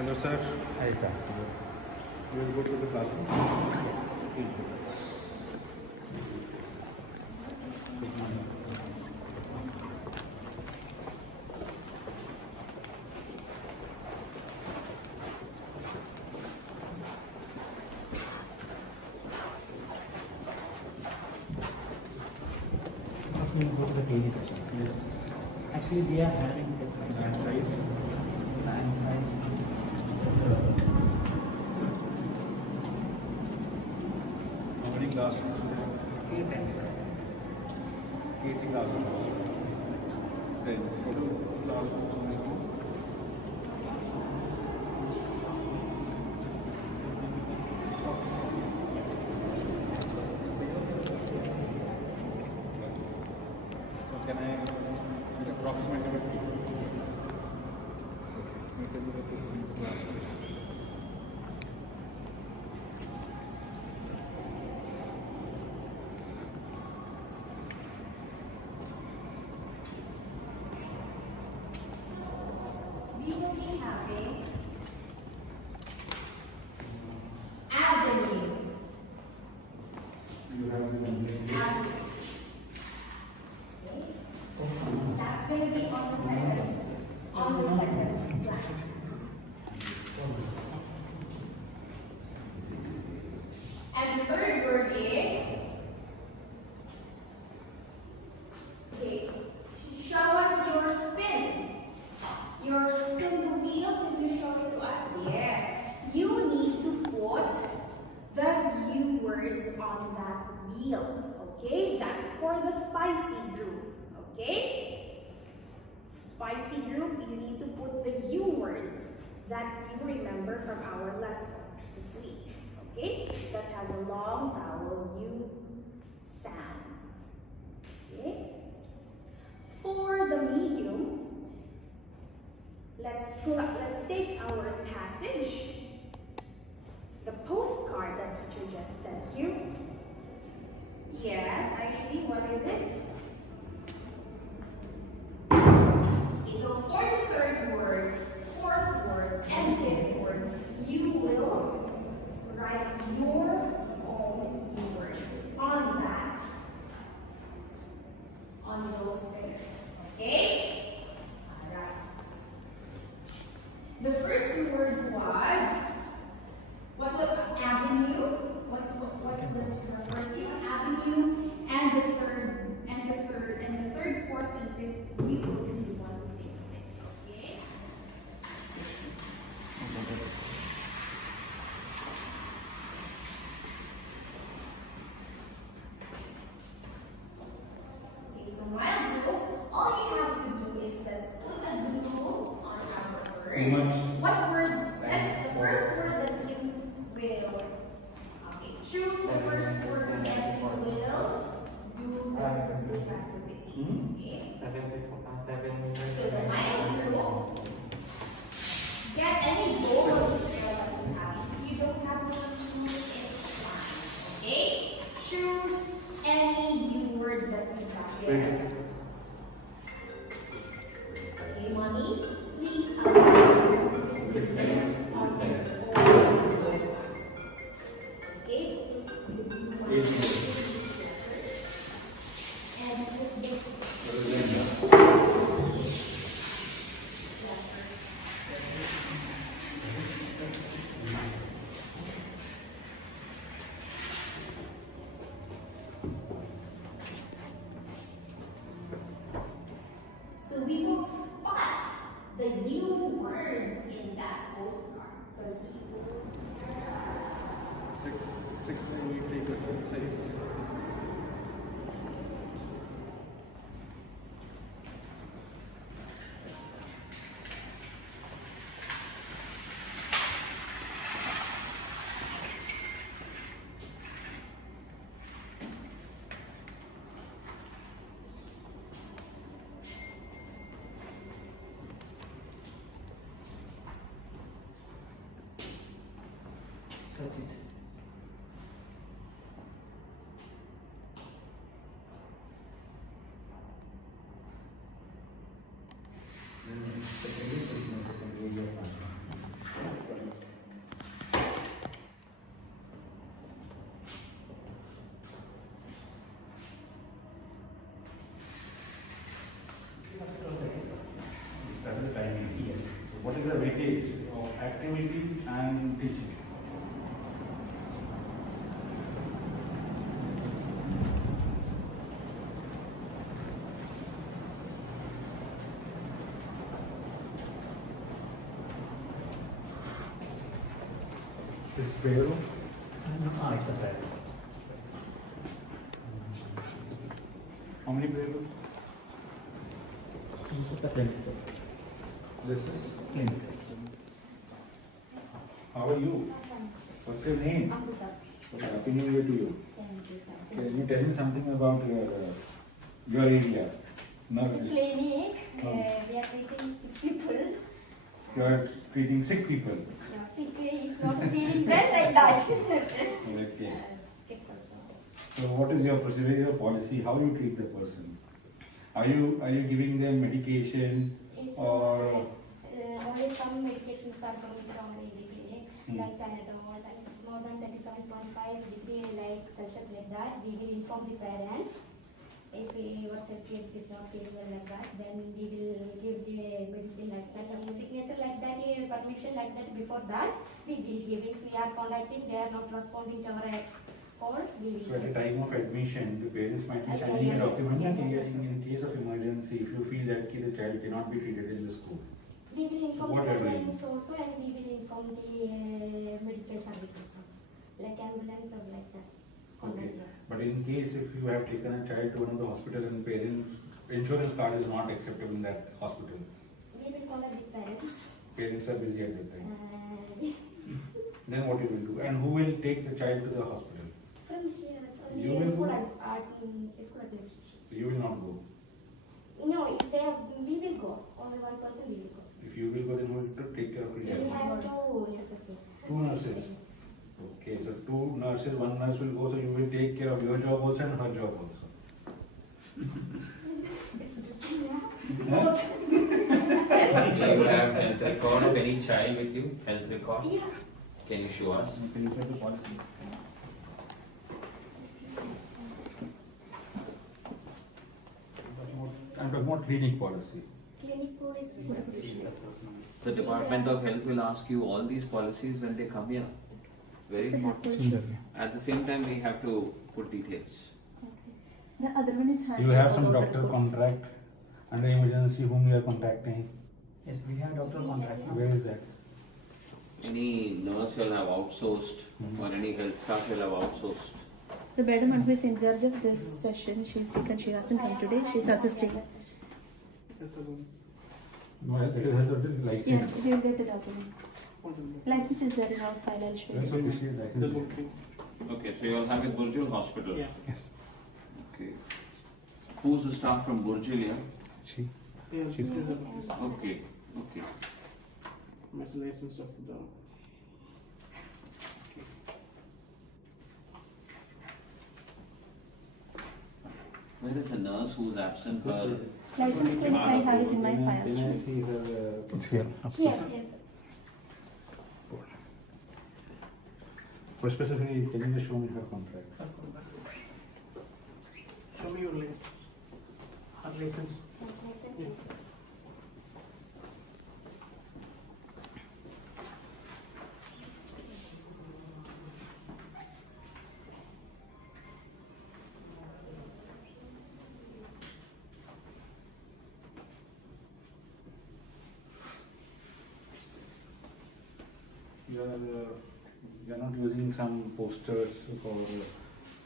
Hello, sir. Hi, sir. We will go to the classroom. First, we will go to the daily sessions. Yes. Actually, we are having this like And size. line size. How many classrooms? 8 times. 80 classrooms. Then total classrooms in the school. So can I approximate it? We will be having avenue. You have the Avenue. Okay? That's going to be on the second line. And the third word is, okay, show us your spin. Your spin the wheel, can you show it to us? Yes. You need to put the U words on that wheel. Okay? That's for the spicy group. Okay? Spicy group, you need to put the U words that you remember from our lesson this week. Okay? That has a long vowel U sound. Okay? For the medium, let's take our passage, the postcard that teacher just sent you. Yes, actually, what is it? Okay, so for the third word, fourth word, and fifth word, you will write your own word on that, on those figures. Okay? Alright. The first two words was, what was avenue? What's this? The first two, avenue, and the third, fourth, and fifth. We will do one thing. Okay. Okay. So my group, all you have to do is let's put a blue on our words. Too much. What word? That's the first word that you will. Okay, choose the first word that you will do the activity. Okay. 7. So the mind group, get any bonus that you have. If you don't have to choose, it's fine. Okay? Choose any new word that you have there. Okay, mommies, please So we will spot the new words in that postcard. Because Six, we take it. case of activity and teaching. This is bedroom. No, it's a private. How many bedrooms? This is the clinic section. This is. Clinic section. How are you? What's your name? Happy New Year to you. Can you tell me something about your area? No, It's a clinic. We are treating sick people. you are treating sick people. No, sick is not feeling well like that. Okay. It's also. So what is your procedure, your policy? How you treat the person? Are you giving them medication It's or only some medications are coming from the clinic, Hmm. like Panadol, and more than 37.5 degree like Celsius like that. We will inform the parents. If your kids is not feeling well like that, then we will give the medicine like that. I mean, signature like that, permission like that. Before that, we will give. If we are contacting, they are not responding to our calls, we will so at the give. time of admission, the parents might be Yeah, signing a yeah, document yeah, and yeah. in case of emergency, if you feel that the child cannot be treated in the school. We will inform What the are doing? parents also, and we will inform the medical service also, like ambulance or like that. Okay. But in case if you have taken a child to one of the hospital and parents insurance card is not acceptable in that hospital, We will contact the parents. parents are busy at that time. And Then what you will do? And who will take the child to the hospital? from here, from You the will school, go? school administration. You will not go. No, if they have, we will go. Only one person we will go. If you will go, then who will to take care of the We will child? have two nurses here. Two nurses. Okay, so two nurses, one nurse will go, so you will take care of your job also and her job also. It's different, yeah. Huh? Both. Do you have health record of any child with you? Health record? Yeah. Can you show us? Can you look at the policy? I'm talking about clinic policy. Clinic policy. The Department of Health will ask you all these policies when they come here. Very important. At the same time, we have to put details. The other one is You have some doctor contract under emergency whom you are contacting. Yes, we have doctor contract. Where is that? Any nurse will have outsourced or any health staff will have outsourced. The madam who is in charge of this session, she's sick and she hasn't come today. She's assisting. No, that is her Yeah, license. we will get the documents. License is there in our file, I'll show That's you. okay, she has license. Okay, so you all have it Burjul Hospital. Yeah. Yes. Okay. Who's the staff from Burjul here? She. Yeah, She's- this is a Okay, okay. mass license of the. Where is the nurse who's absent? Her License case, I have it in my Can I file. see her? It's here. Here, yes. For specifically, can you just show me her contract? Show me your license. Her license. License. You are not using some posters for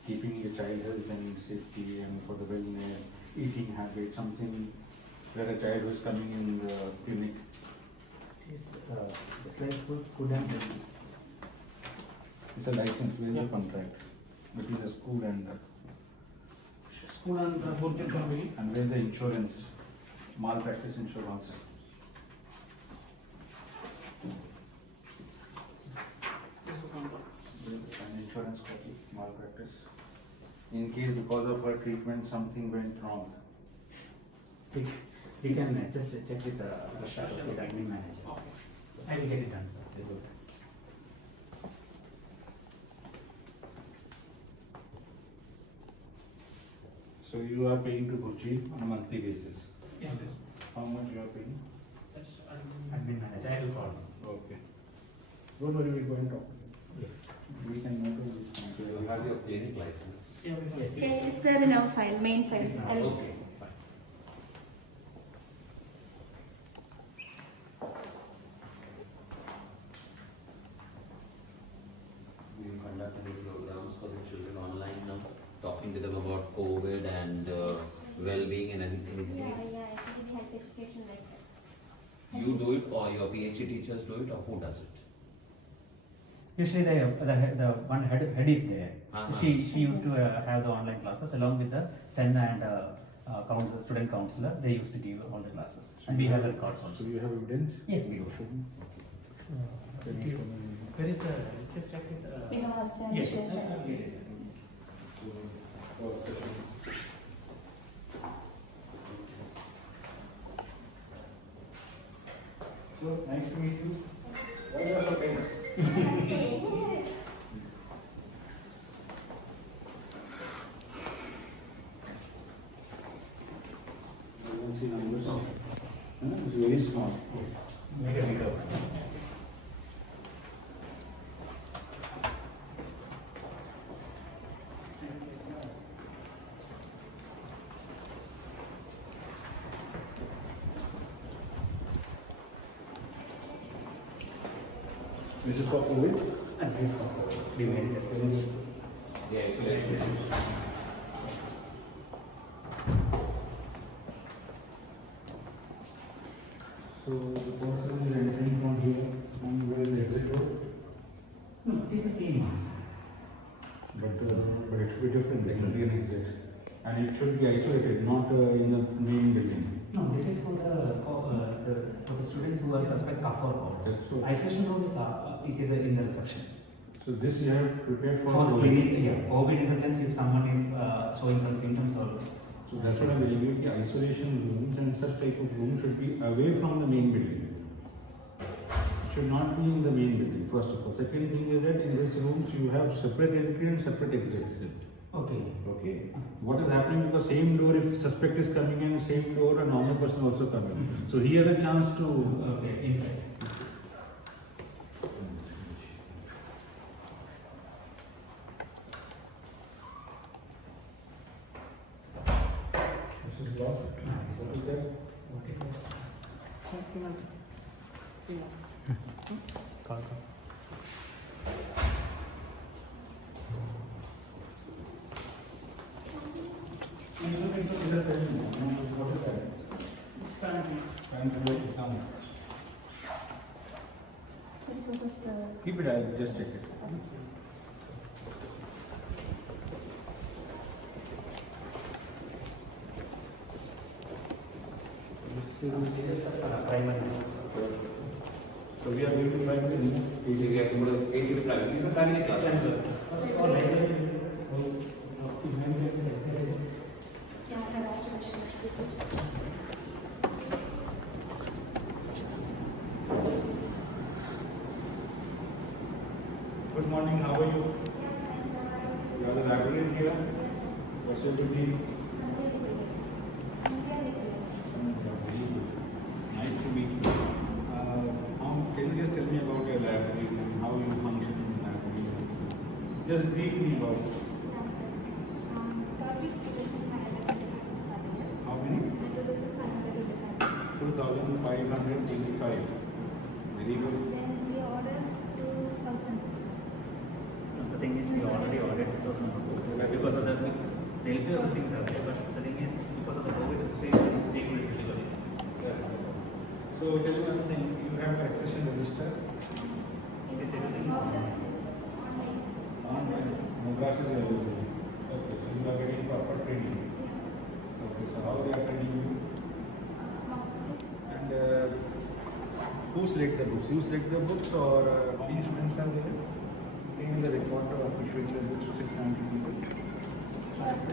keeping the child health and safety and for the wellness, eating habit, something where a child who is coming in the clinic. It's like food and health. It's a license, where is the contract between the school and School and Burjul family. where is the insurance, malpractice insurance. This is contract. An insurance copy, malpractice. In case because of her treatment something went wrong. We can just check with the admin manager. I will get it done, sir. This is So you are paying to Burji on a monthly basis. Yes, yes. How much you are paying? That's Admin manager, I will call. Okay. Don't worry, we'll go and talk to them. Yes. We can note this. So you have your clinic license. yeah, we have. Yeah, it's there in our file, main file. It's not. I'll- Okay. Fine. We conduct any programs for the children online now, talking to them about COVID and well-being and anything. Yeah, actually we have education like that. You do it or your PhD teachers do it or who does it? Usually the one head is there. Uh-huh. She used to have the online classes along with the SEN and student counselor. They used to give all the classes, and we have the records So also. you have evidence? Yes, we do. Thank you. Where is the, just check it. We have established Yes. this. So, nice to meet you. What are your friends? You can see numbers. It's very small. Yes. Make a video. This is for COVID. And this is for we made it. The isolation. So the person is entering from here and where is the exit road? No, this is same. But it should be different, there should be an exit. And it should be isolated, not in the main building. No, this is for the students who are suspect cough or cold. Yes, so- Isolation room is it is in the reception. So this you have prepared for For the COVID. clinic, yeah, COVID in the sense if someone is showing some symptoms or. So that's what I'm telling you, the isolation rooms and such type of rooms should be away from the main building. It should not be in the main building, first of all. Second thing is that in these rooms you have separate entry and separate exit. Okay. Okay. What is happening with the same door, if suspect is coming in, same door, a normal person also coming. So he has a chance to. Okay, in fact. This is lost. What is that? Okay. Thank you, ma'am. Yeah. Call. Keep it, I'll just check it. Primary. So we are going to try to So we have to go to 80 private. These are family classes. Or library. Good morning, how are you? You are the librarian here? What's your duty? Nice to meet you. Can you just tell me about your library and how you function in the library? Just brief me about it. How many? 2,585. Very good. The thing is, we already ordered 2,000 books because of the there will be other things are there, but the thing is, because of the COVID restriction, they will deliver it. So tell me one thing, you have accession register? This everything is online. Online. No classes are available. Okay, so you are getting proper training. Okay, so how they are training you? And who select the books? You select the books or punishments are there? In the report of issuing the books to 690 people.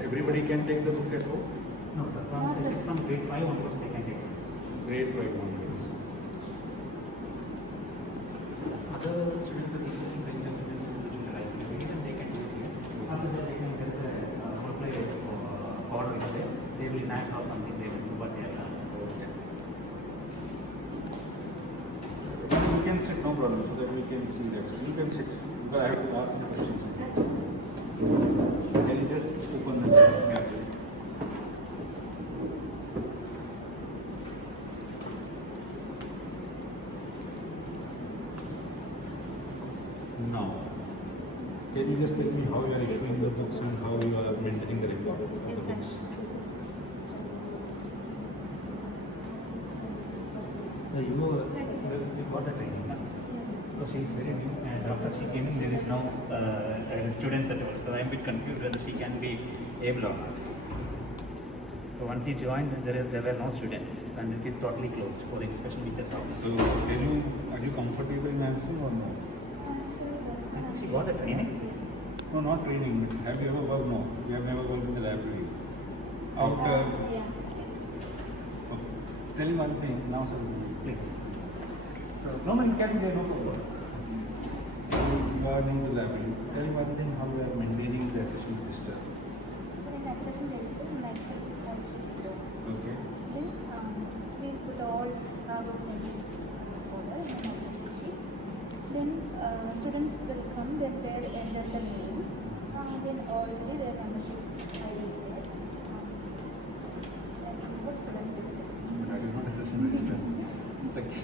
Everybody can take the book at home? No, sir. From grade 5 onwards, they can take books. Grade 5 onwards. Other students, the teachers and principal students who do the library, they can do it here. After that, they can there is a apply order is there. They will enact or something. They will do what they have done. sit, no problem, so that we can see that. So you can sit, because I have to ask the questions. Can you just open the gallery? Now, can you just tell me how you are issuing the books and how you are maintaining the record of the books? So you got the training, na? So she is very new, and after she came in, there is no students at all. So I am a bit confused whether she can be able or not. So once she joined, there were no students, and it is totally closed for the inspection teachers office. So, are you comfortable in answering or no? She got the training. No, not training. Have you ever worked? No, you have never worked in the library. After, Yeah. okay. Tell me one thing now, sir. Please. So, no, you can be there, no problem. You are new to the library. Tell me one thing, how you are maintaining the accession register. So in accession register, we might set the register. Okay. Then we put all our books in this folder in the accession sheet. Then students will come with their enter the name. Then already their membership ID is there. Then what students is there? That is not accession register.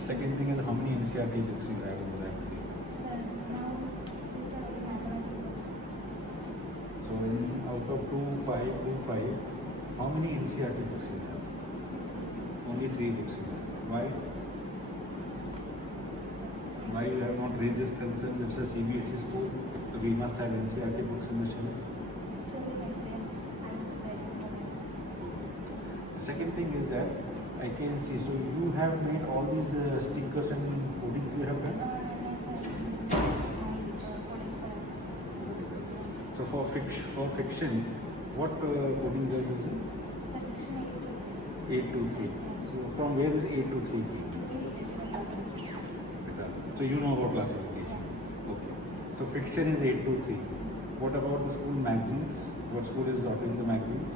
Second thing is how many NCRT books you have in the library. Sir, now these are like mathematics books. So, out of 2525, how many NCRT books you have? Only 3 books you have. Why? Why you have not raised this concern? It's a Cbse school, so we must have NCRT books in the shelf. Surely next day I will provide them for myself. The second thing is that I can see, so you have made all these stickers and codings you have done. So for fiction, what codings are you using? 823. So from where is 823 came? So you know about classification. Okay. So fiction is 823. What about the school magazines? What school is ordering the magazines?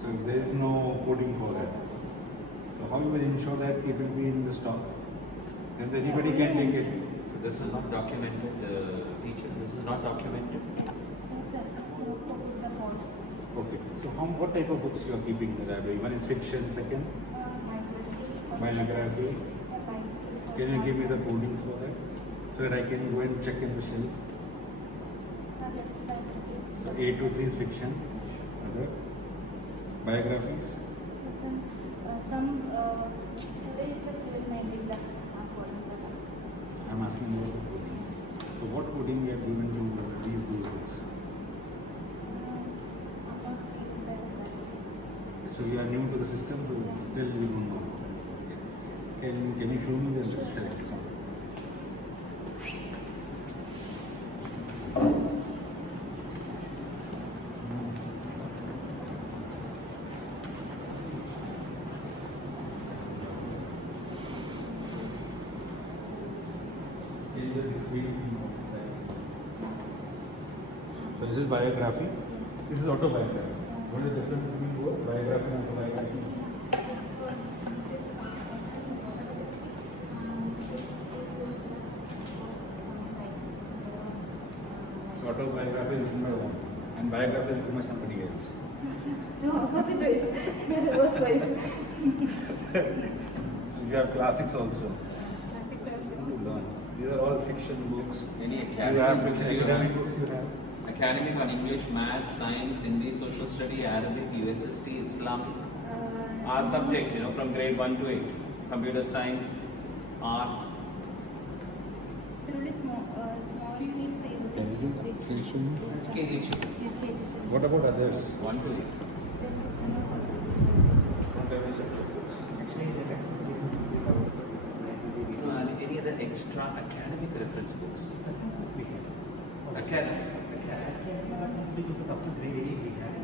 So there is no coding for that. So how you will ensure that it will be in the stock? Then anybody can take it. So this is not documented, teacher. This is not documented. Okay. So what type of books you are keeping in the library? One is fiction, second biography. Can you give me the codings for that? So that I can go and check in the shelf. So 823 is fiction. Other biographies. Today is the film making the I'm asking you about the coding. So what coding you have given to these books? So you are new to the system, so still you don't know. Okay. Can you show me the correct one? Can you just explain me more? So this is biography. This is autobiography. What is the difference between both biography and autobiography? So autobiography is written by one, and biography is written by somebody else. No, opposite ways. Both ways. So you have classics also to learn. These are all fiction books. Any You academic have books fiction, you academic have? books you have. Academic on English, Maths, Science, Hindi, Social Study, Arabic, USST, Islamic. Our subjects, from grade 1 to 8. Computer Science, Art. Slowly small piece Fiction. It's KG. What about others? 1 to 8. What are the books? Actually, the next Any other extra academic reference books? Academic. because after grade 8 we have.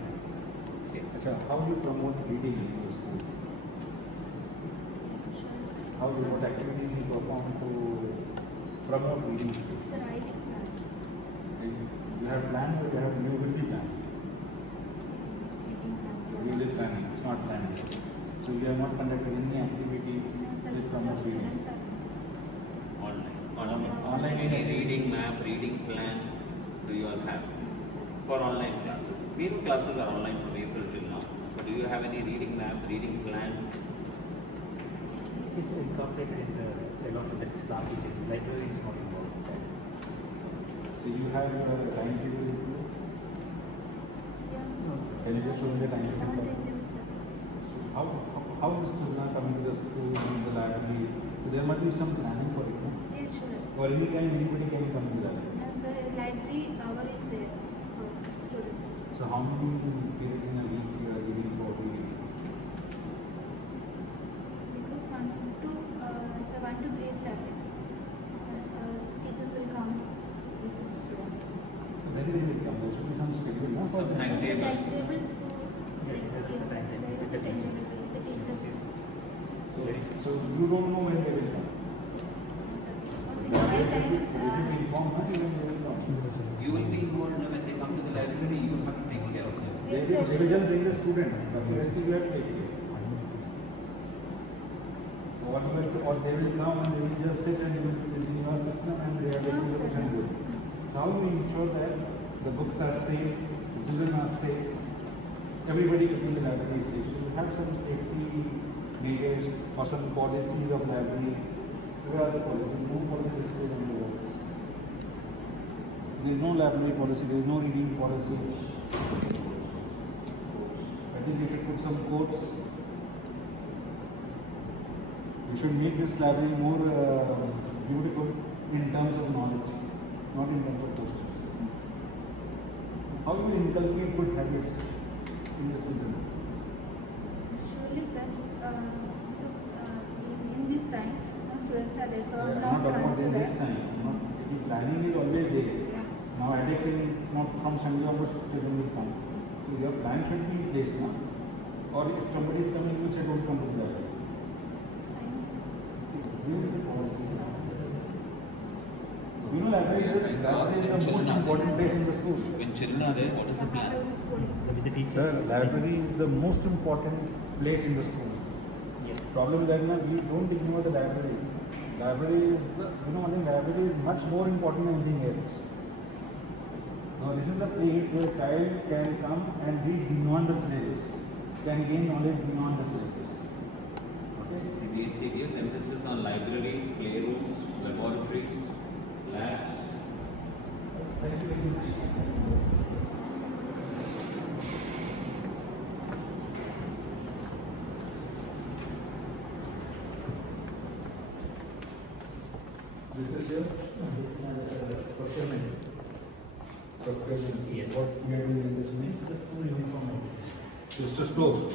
Achha, how do you promote reading in your school? What activities you perform to promote reading? It's a writing plan. You have planned or you will be planned? Writing plan. You will plan. planning. It's not planning. So you have not conducted any activity with promote reading. Online. Any reading map, reading plan do you all have for online classes? Many classes are online from April till now. But do you have any reading map, reading plan? It is incorporated in the lot of the class which is library is not involved. So you have your timetable with you? Can you just show me the timetable? So how is student coming to the school, in the library? So there must be some planning for it, no? Yes, sure. Or anytime anybody can come to the library. No, sir, library hour is there for students. So how many periods in a week you are giving for reading? Because 1 to 3 started. Teachers will come with the students. So when will it come? There should be some schedule, no? Some timetable. Timetable for Yes, there is a timetable there with is the a timetable teachers. with the teachers. So you don't know when they will come. Once in my time, You should inform me when they will come. You will be involved when they come to the library. You have to take care of them. They will just bring the student, but the rest you have to take care. Or they will come and they will just sit and you will be in your system and they are taking the book and go. So how do we ensure that the books are safe, the children are safe, everybody in the library is safe? So we have some safety measures or some policies of library. Where are the policies? No policy is on the walls. There is no library policy, there is no reading policy. I think we should put some quotes. We should make this library more beautiful in terms of knowledge, not in terms of posters. How do we inculcate good habits in the children? surely, sir, because in this time, no students are there, so I'm I'm not not talking about planning in to this that. time. The planning is always there. Yeah. Now addicting, not from Sunday onwards, children will come. So your plan should be in place now. Or if somebody is coming, you say don't come to the library. You know, library is the most important place in the school. When children are there, what is the plan? With the teachers. Sir, library is the most important place in the school. Yes. Problem is that now we don't ignore the library. Library is the, I think library is much more important than anything else. Now this is the place where a child can come and read beyond the syllabus, can gain knowledge beyond the syllabus. Cbse gives emphasis on libraries, playrooms, laboratories, labs. Thank you very much. This is your procurement. Procurement. Yes. What we are doing in this means? The school uniform. It's a store.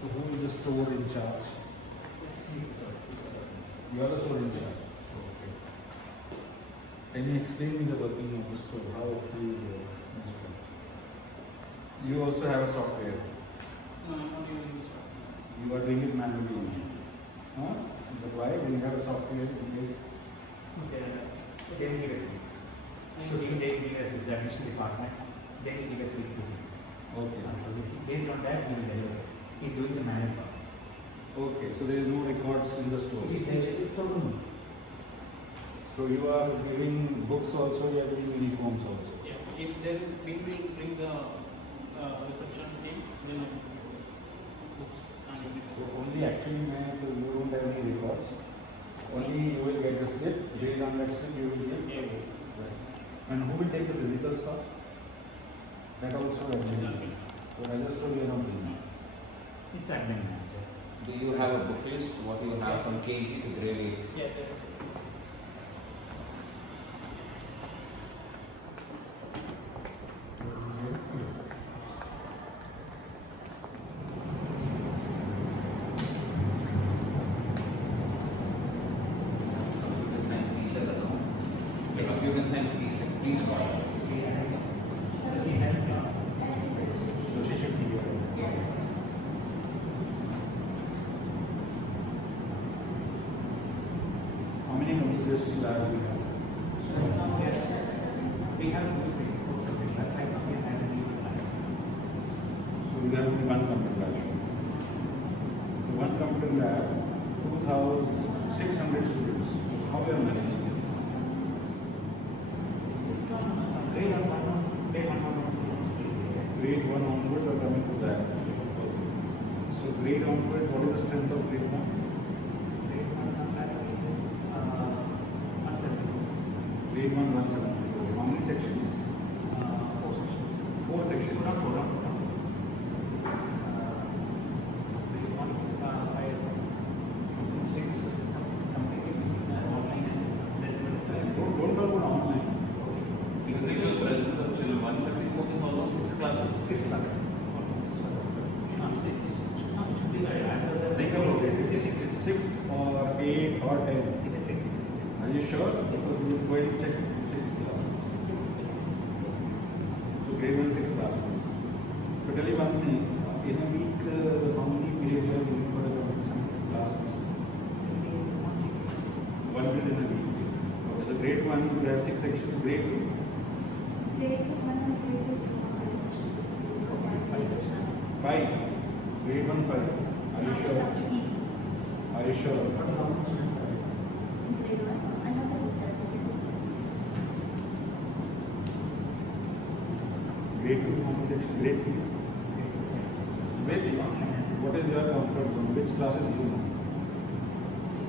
So who is the store in charge? You are the store in charge. Okay. Can you explain me the working of the store? How it is installed? You also have a software. You are doing it manually only. Huh? But why? Do you have a software in place? They will give us it. So they will give us the admission department. They will give us it to him. Okay. So based on that, we will deliver. He's doing the manual part. Okay. So there is no records in the store. It is there. It is total. So you are giving books also, you are giving uniforms also. Yeah, if then we will bring the reception team, then books and So uniform. only actually so you don't have any records. Only you will get the slip. Based on that slip, you will get. Yeah. Right. And who will take the physical stuff? That also admin. So register you are not doing. It's admin manager. Do you have a book list? What you have from KG to grade 8? Yeah, yes. Computer science teacher alone. The computer science teacher, please call. She had class. So she should be here. lab we have? We have two spaces for subject lab. Right now we have an individual lab. So we have only one computer lab. So one computer lab, 2,600 students. How we are managing it? It's not grade on one, grade one, Grade 1 onwards are coming to that. So grade onwards, what is the strength of grade 1? grade one, 174. Grade 1, 174. How many sections? 4 sections. 4 sections. Not four, not four. Grade one is 5, 6, it's completely mixed online and that's Don't talk about online. Physical presence of children, 174 is almost 6 classes. 6 classes. Not 6. No, it should be like as well as Think about it. It is 6 or 8 or 10. It is 6. Are you sure? Because you go and check 6 classes. So grade 1, 6 classes. But tell you one thing, in a week, how many periods you are giving for the computer classes? 1 period in a week. Okay, so grade 1, you have 6 sections. Grade 2, Grade 1 and grade 2 5. Grade 1, 5. Are you sure? Are you sure? Grade 1. Another is Grade 2, how many sections? Grade 3. Which, what is your comfort zone? Which classes you know?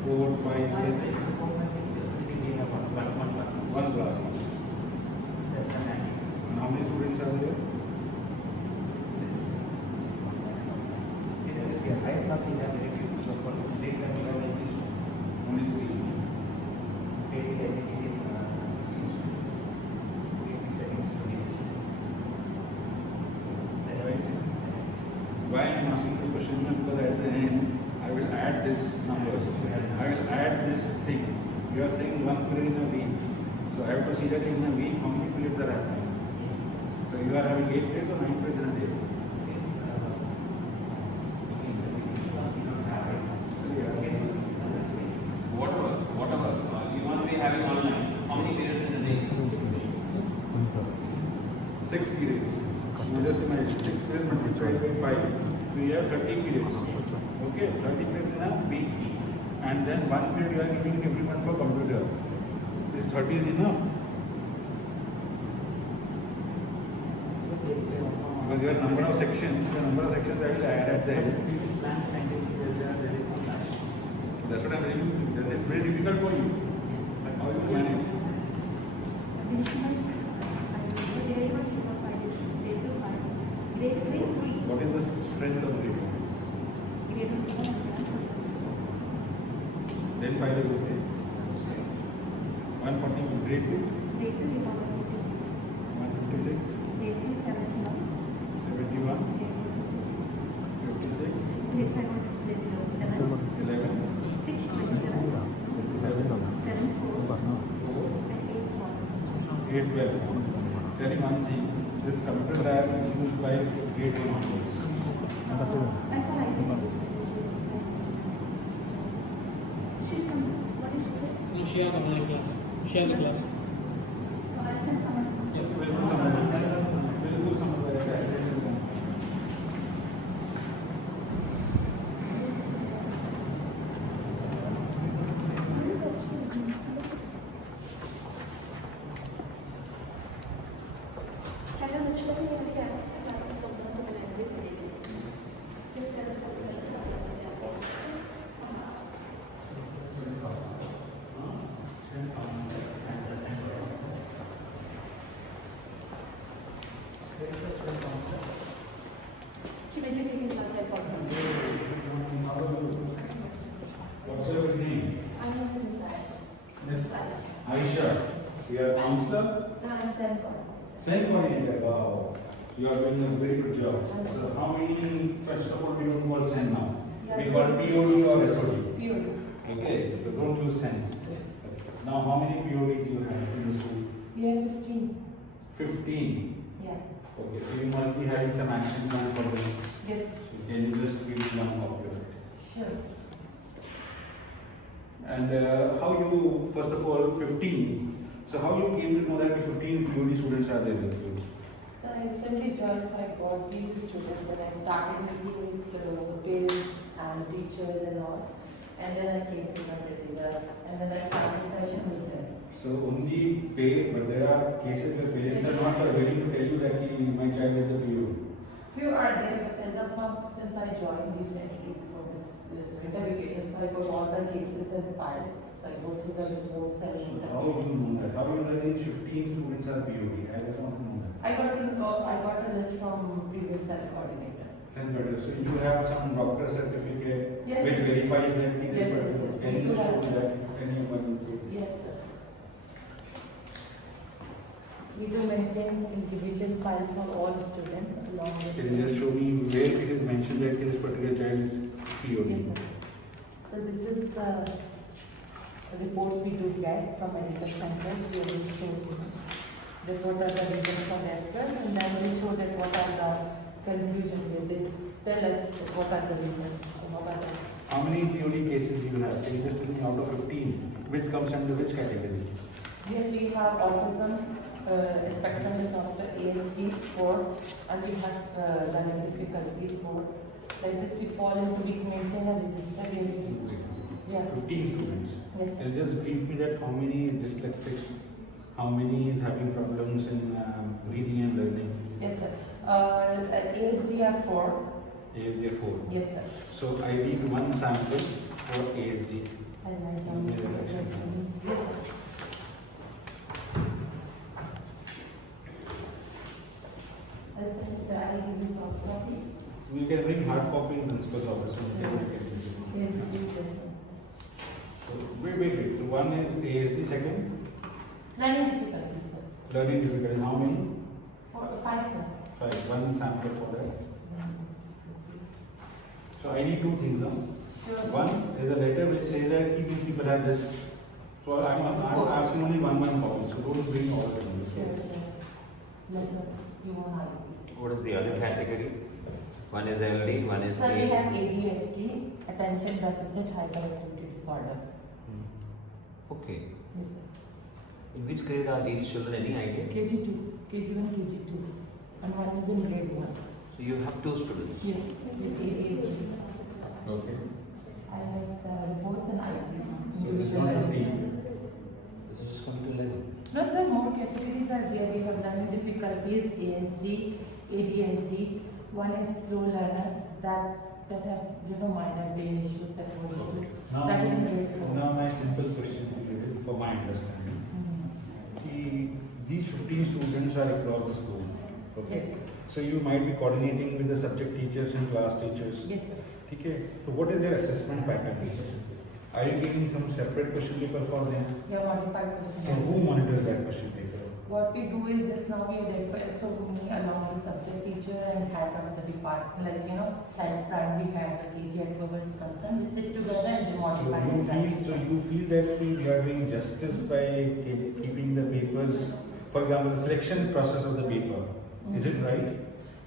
4, 5, 6. 1 class each. And how many students are there? Only 3. Why I am asking this question? Because at the end, I will add this numbers. I will add this thing. You are saying 1 period in a week. So I have to see that in a week how many periods are happening. So you are having 8 periods or 9 periods in a day? Whatever. You want to be having online. How many periods in a day? 6 periods. So just imagine 6 periods multiplied by 5. So you have 30 periods. Okay, 30 periods in a week. And then 1 period you are giving it every month for computer. This 30 is enough. Because your number of sections, I will add at the end. That's what I'm telling you. That is very difficult for you. But how you manage? grade 1 grade 2 5, grade 3 3. What is the strength of grade 1? Grade 1 Then 5 is okay. 140 grade 2, grade 2 we have 56. 156, Grade 3 71. 71, Grade 4 56. 56, Grade 5 is little 11. 11, 6 27. 27, 7 4 and 8 8, 1. 12. Tell me one thing, this computer lab is used by grade 1 onwards. She's coming. What did she say? No, she had online class. She had the class. So I'll send someone. We'll do some of the Hello, Mr. Bhatt, you want to ask the class of program to the library today? Just tell us what is the class of She will be taking class at Bottom. What's your name? I am inside. Miss Inside. Aisha. You are counselor? No, I'm Sam. Same coordinator. Wow. You are doing a very good job. So how many, first of all, we don't call SEN now. We call POD or SOD. Pure. Okay, so don't use SEN. Now how many PODs you have in the school? We have 15. 15. Yeah. Okay, so you must be having some action plan for them. Yes. So can you just give one copy of it? Sure. And how you, first of all, 15. So how you came to know that 15 PhD students are there with you? So I recently joined, so I got these students and I started meeting with the parents and teachers and all. And then I came to the material and then I started session with them. So only pay, but there are cases where parents are not willing to tell you that my child is a PhD. Few are there, but as of now, since I joined recently for this winter vacation, so I got all the cases and files. So I go through the reports and How do you know that? How do you know that these 15 students are PhD? I just want to know that. I got a list from previous cell coordinator. Then better. So you have some doctor certificate Yes, which yes. verifies that he is Yes, yes, particular. yes. Can We you do have show that. that anyone will? Yes, sir. We do maintain individual file for all students along with. Can you just show me where it is mentioned that this particular child is PhD? Yes, sir. So this is the reports we do get from medical centers. We will show you that what are the reasons for referral and then we show that what are the conclusions. They tell us that what are the reasons. What are the How many PhD cases you have? Can you just tell me out of 15, which comes under which category? Yes, we have autism, spectrum disorder, ASD, 4, and we have learning difficulties, 4. Like this, we fall into, we maintain a register in. Yeah. 15 students. Yes, Can you just brief me that how many dyslexics, how many is having problems in reading and learning? yes, sir. ASD are 4. ASD 4. Yes, sir. So I need one sample for ASD. I write down the reference. Yes, sir. I'll send it. I will give you soft copy. We can bring hard copy in principal's office. So we can look at it. Yes, yes. So wait. So one is ASD, second Learning difficulties, sir. learning difficulties. How many? 5, sir. Five. One sample for that. So I need two things. Sure. One is a letter which says that these people have this. So I'm asking only one copy. So don't bring all of them. Sure, sure. Yes, sir. You won't have it. What is the other category? One is LD, one is So we have ADHD, attention deficit hyperactivity disorder. Okay. Yes, sir. In which grade are these children? Any idea? KG2, KG1, KG2, and one is in grade 1. So you have two students. Yes, with ADHD. Okay. I have reports and IPs. So this is not 15. This is just coming to 11. No, sir, more categories are there. We have learning difficulties, ASD, ADHD. One is slow learner that have minor brain issues that was that is in grade 4. Now my simple question to you is for my understanding. These 15 students are across the school. Okay. Yes, sir. So you might be coordinating with the subject teachers and class teachers. Yes, sir. Okay. So what is their assessment pattern? Are you giving some separate question paper for them? We have modified questions. So who monitors that question paper? What we do is just now we identify, so me along with subject teacher and head of the department, like head, primary head, the KG at whoever is concerned, we sit together and they modify exactly. So you feel that we are doing justice by keeping the papers, for example, the selection process of the paper. Is it right?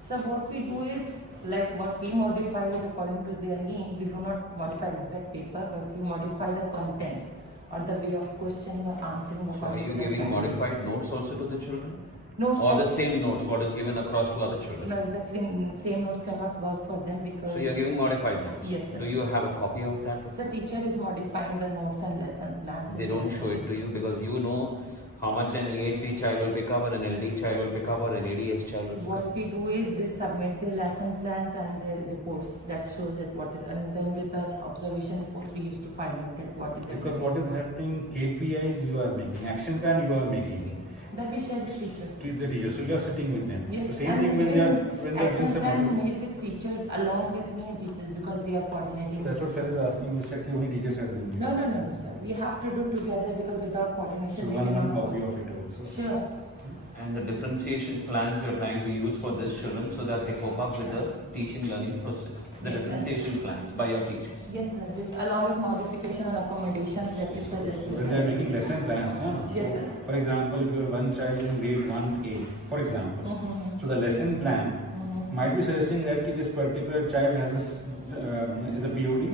So what we do is, like what we modify is according to their need, we do not modify exact paper, but we modify the content or the way of questioning or answering. So are you giving modified notes also to the children? No, Or the same notes, what is given across to other children? no, exactly. Same notes cannot work for them because. So you are giving modified notes? Yes, sir. Do you have a copy of that? So teacher is modifying the notes and lesson plans. They don't show it to you because you know how much an ADHD child will pick up, or an LD child will pick up, or an ADS child will pick What up. we do is they submit their lesson plans and their reports that shows that what is, and then with the observation reports we used to find out that what is the. Because what is happening, KPIs you are making, action plan you are making. That we share with teachers. To the teachers, so you are sitting with them. Yes. The same thing when they are doing Action some plan audit. made with teachers along with me and teachers because they are coordinating. That's what sir is asking, you said only teachers are doing it. No, sir. We have to do together because without So coordination. we one cannot- copy of it also. Sure. And the differentiation plans you are trying to use for these children so that they cope up with the teaching learning process. The Yes, sir. differentiation plans by your teachers. Yes, sir. Along with modification and accommodations that is suggested. When they are making lesson plans, Yes, sir. For example, if you have one child in grade 1A, for example, Mm-hmm. so the lesson plan might be suggesting that this particular child has is a POD,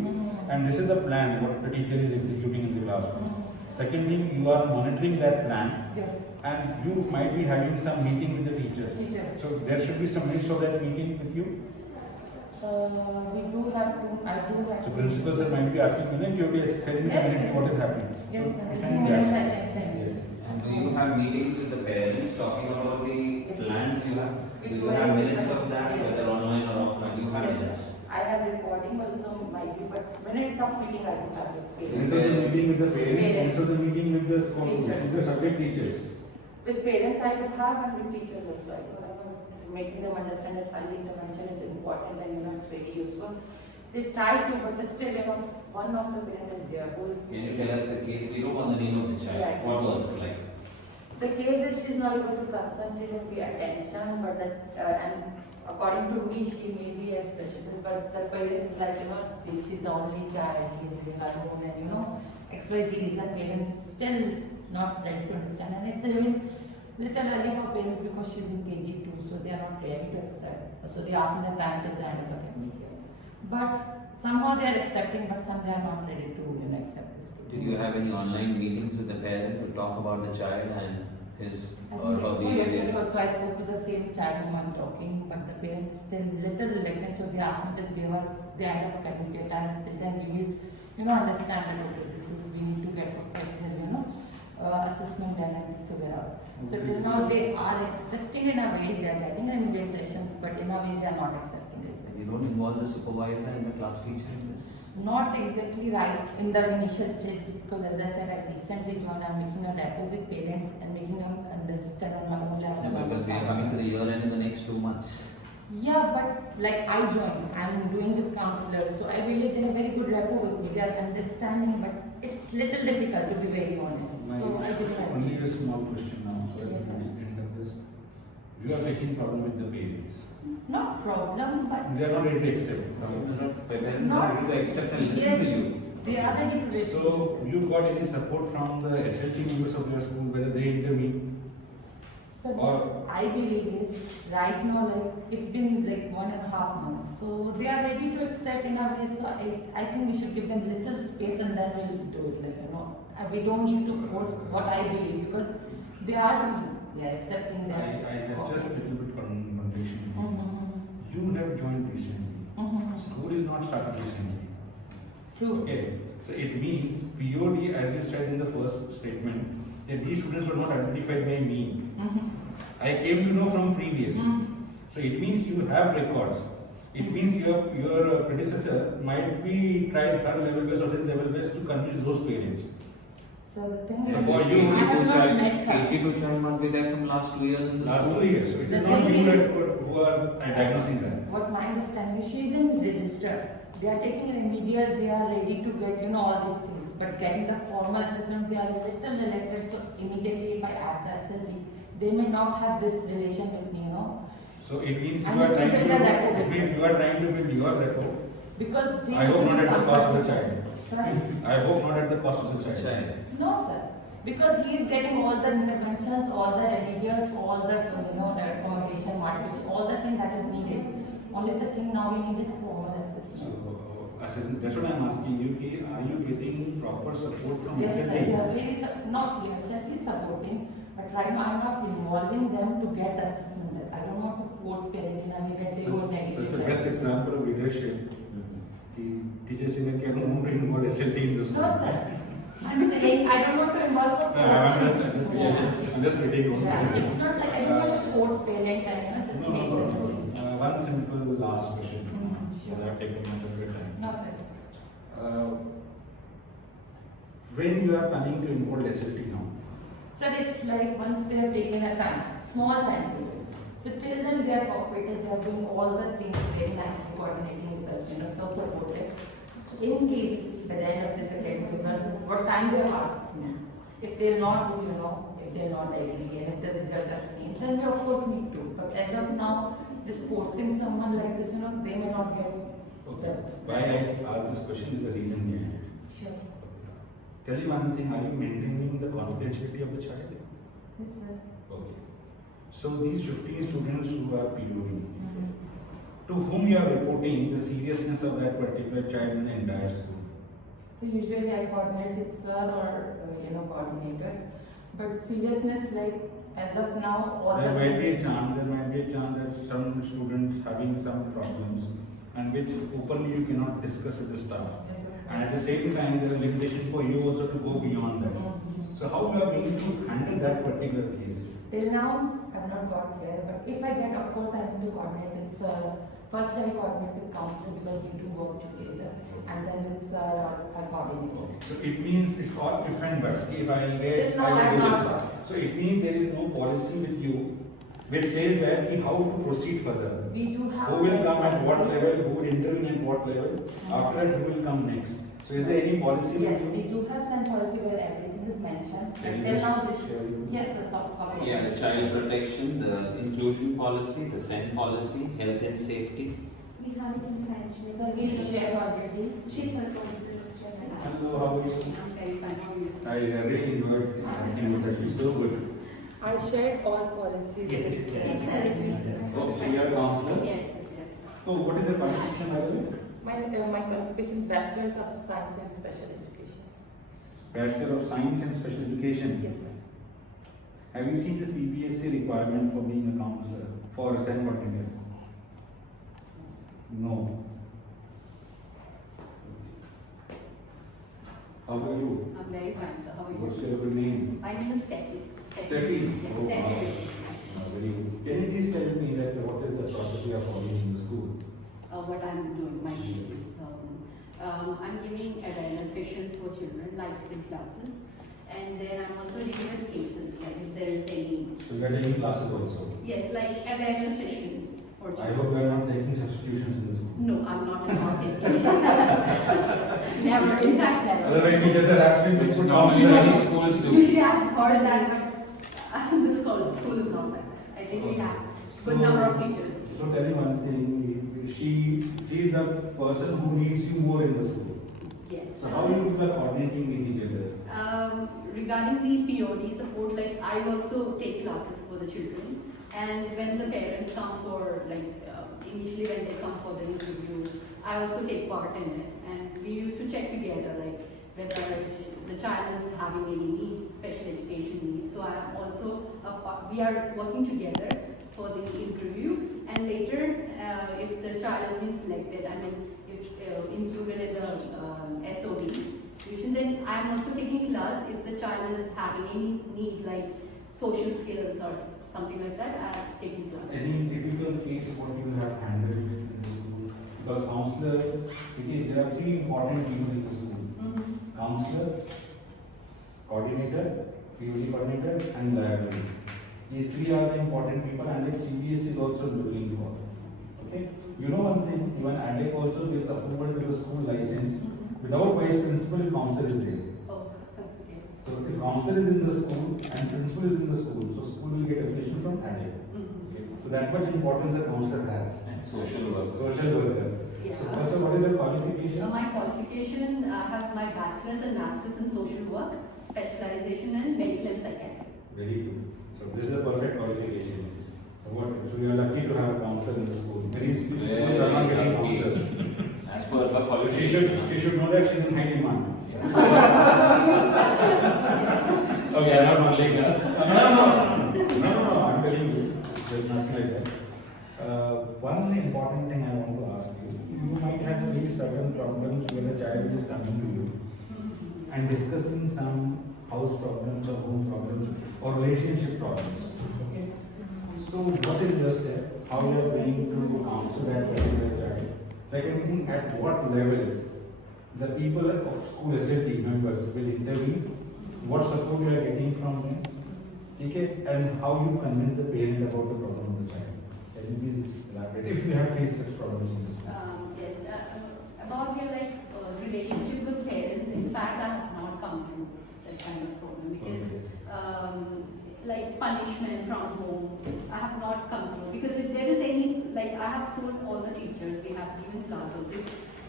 and this is the plan what the teacher is executing in the classroom. Second thing, you are monitoring that plan, Yes. and you might be having some meeting with the teachers. Teachers. So there should be some minutes of that meeting with you. We do have to, I do have So to. principal sir might be asking me, okay, send me the Yes, minutes, yes. what is happening. Yes, sir. Send Yes, that. I can send you. Yes. And do you have meetings with the parents talking about the plans you have? We Do do you have have minutes of that, yes. whether online or offline? You have Yes, minutes. sir. I have recording also might be, but minutes of meeting I don't have it. Minutes of the meeting with the parents, Parents. minutes of the meeting with the, Teachers. with the subject teachers. With parents I do have and with teachers also. I do have making them understand that early intervention is important and it's very useful. They try to, but still, one of the parents is there who is. Can you tell us the case? We don't want the name of the child. Yes. What was it like? The case is she's not able to concentrate and pay attention, but that, and according to me, she may be a specialist, but the parents is like, she's the only child, she's living alone, and XYZ reason, parents still not ready to understand, and it's even little early for parents because she's in KG2, so they are not ready to accept. So they ask them time till the end of academic year. But somehow they are accepting, but some they are not ready to accept this. Did you have any online meetings with the parent to talk about the child and his or her Yes, behavior? also I spoke to the same child whom I'm talking, but the parents still little reluctant, so they asked me just give us the end of academic year time, till then we will, understand that okay, this is we need to get professional, assessment done and figure out. So till now they are accepting in a way, they are getting remedial sessions, but in a way they are not accepting it. You don't involve the supervisor and the class teacher in this? Not exactly right in the initial stage because as I said, I recently joined, I'm making a rapport with parents and making them understand on my own level. Yeah, because we are coming to the year end in the next 2 months. Yeah, but like I joined, I'm doing with counselors, so I believe they have very good rapport with me, they are understanding, but it's little difficult to be very honest. So I think Only a small question now, so Yes, at sir. the end of this. You are facing problem with the parents. not problem, but They are not ready to accept. The parents are ready to accept and listen to you. they are ready to listen. So you got any support from the SLT members of your school, whether they intervene? So Or- what I believe is right now, like it's been like 1.5 months, so they are ready to accept in a way. So I think we should give them little space and then we'll do it. We don't need to force what I believe because they are doing, they are accepting I that. have just a little bit conversation. Mhm. You have joined recently. Mhm. School is not started recently. True. Okay, so it means POD, as you said in the first statement, that these students were not identified by me. Mhm. I came to know from previous. Mhm. So it means you have records. It means your predecessor might be tried her level best or his level best to convince those parents. So the thing So is, for you, I have not met her. 82 child must be there from last 2 years in the Last school. 2 years, so it The is not thing you is- who are diagnosing that. What my understanding is, she is in register. They are taking remedial, they are ready to get, all these things. But getting the formal assessment, they are a little reluctant. So immediately if I add the SLD, they may not have this relation with me, So it means I you are need to trying build to, a rapport it with means you are trying to build your rapport. Because they I hope not at the cost of the child. Sorry? I hope not at the cost of the child. Child. No, sir. Because he is getting all the interventions, all the remedials, all the, the accommodation, motivation, all the thing that is needed. Only the thing now we need is formal So, assessment. that's what I am asking you, ki, are you getting proper support from Yes, sir, SLT? they are very, not certainly supporting, but right now I am not involving them to get the assessment. I don't want to force parents in a way that they go Such negative. a best example of leadership. The teachers even cannot want to involve SLT in the school. No, sir. I'm saying I don't want to involve the No, I'm person. I'm just getting on. Yeah, it's not like I don't want to force parent and just No, make no them. problem. One simple last question. Sure. Without taking much of your time. No, sir. When you are planning to involve SLT now? Sir, it's like once they have taken a time, small time period. So till then they are cooperative, they are doing all the things very nicely, coordinating with us, so supportive. So in case by the end of this academic year, what time they are asking, if they will not do, if they will not agree, and if the result is seen, then we of course need to. But as of now, just forcing someone like this, they may not get Okay. Why I ask this question is the reason behind it. Sure. Tell me one thing, are you maintaining the confidentiality of the child? Yes, sir. Okay. So these 15 students who are POD, Mhm. to whom you are reporting the seriousness of that particular child in the entire school? So usually I coordinate with sir or coordinators. But seriousness, like as of now, all There the might be a chance that some students having some problems and which openly you cannot discuss with the staff. Yes, sir. And at the same time, there is a limitation for you also to go beyond that. Mhm. So how you are going to handle that particular case? Till now, I have not got here, but if I get, of course, I need to coordinate with sir. First, I coordinate with counselor because we do work together, and then with sir or coordinators. So it means it's all different, but see if I get, No, I I'm will do not. this. So it means there is no policy with you which says that how to proceed further. We do have. Who will set come at what policy. level, who will intervene at what level, after that who will come next. So is there any policy? with Yes, you? we do have some policy where everything is mentioned. Can you Till now, just this- share with me? yes, the soft copy. Yeah, the child protection, the inclusion policy, the SEND policy, health and safety. We have it in French. So we share already. She's a counselor. Hello, how are you? I'm very fine. How are you? I really enjoyed interacting with you. So good. I shared all policies. Yes, yes, yeah. It's a register. Oh, you are a counselor? Yes, yes. So what is the qualification by the way? My qualification, Bachelor's of Science in Special Education. Bachelor of Science and Special Education. Yes, sir. Have you seen the Cbse requirement for being a counselor for a SEN coordinator? No. How are you? I'm very fine, sir. How are What's you? your good name? My name is Steffi. Steffi. Yes, Oh, wow. Steffi. Very good. Can you please tell me that what is the process you are following in the school? What I'm doing, my duties. I'm giving awareness sessions for children, life skill classes, and then I'm also dealing with cases, like if there is any, So you are taking classes also. yes, like awareness sessions for I children. hope you are not taking substitutions in the school. No, I'm not involved in never, in fact, never. Otherwise, we just are actually Which put normally counselor. many schools do. Usually I've heard that, but the school is not like that. I think we have good number of teachers. So tell me one thing, she is the person who needs you more in the school. Yes. So how you are coordinating with each other? Regarding the POD support, like I also take classes for the children, and when the parents come for initially when they come for the interview, I also take part in it, and we used to check together like whether the child is having any need, special education needs. So I am also we are working together for the interview, and later if the child has been selected, I mean if included in the SOD tuition, then I am also taking class if the child is having any need like social skills or something like that. I am taking class. Any typical case what you have handled in the school? Because counselor, there are three important people in the school. Mhm. Counselor, coordinator, POC coordinator, and librarian. These three are the important people, and that CBSE is also looking for. Okay? You know one thing, even ADEC also gives approval to the school license. Without vice principal, counselor is there. Oh, okay. So if counselor is in the school and principal is in the school, so school will get affiliation from ADEC. Mhm. Okay? So that much importance a counselor has. And social work. Social worker. Yeah. So first of all, what is the qualification? My qualification, I have my bachelor's and master's in social work, specialization in medical and psychiatry. Very good. So this is a perfect qualification. So what? So you are lucky to have a counselor in the school. Many schools are not getting counselors. As per the She qualification. should know that she is in high demand. Okay, I'm not modeling that. No, I'm telling you, there's nothing like that. One important thing I want to ask you, you might have these certain problems where the child is coming to you and discussing some house problems or home problems or relationship problems. Okay? So what is your step? How you are going to counsel that particular child? Second thing, at what level the people of school SLT members will intervene? What support you are getting from them? Okay? And how you convince the parent about the problem of the child? Can you please elaborate if you have faced such problems in the school? Yes, about your relationship with parents, in fact, I have not come through that kind of problem because like punishment from home, I have not come through because if there is any, like I have told all the teachers, we have given classes, if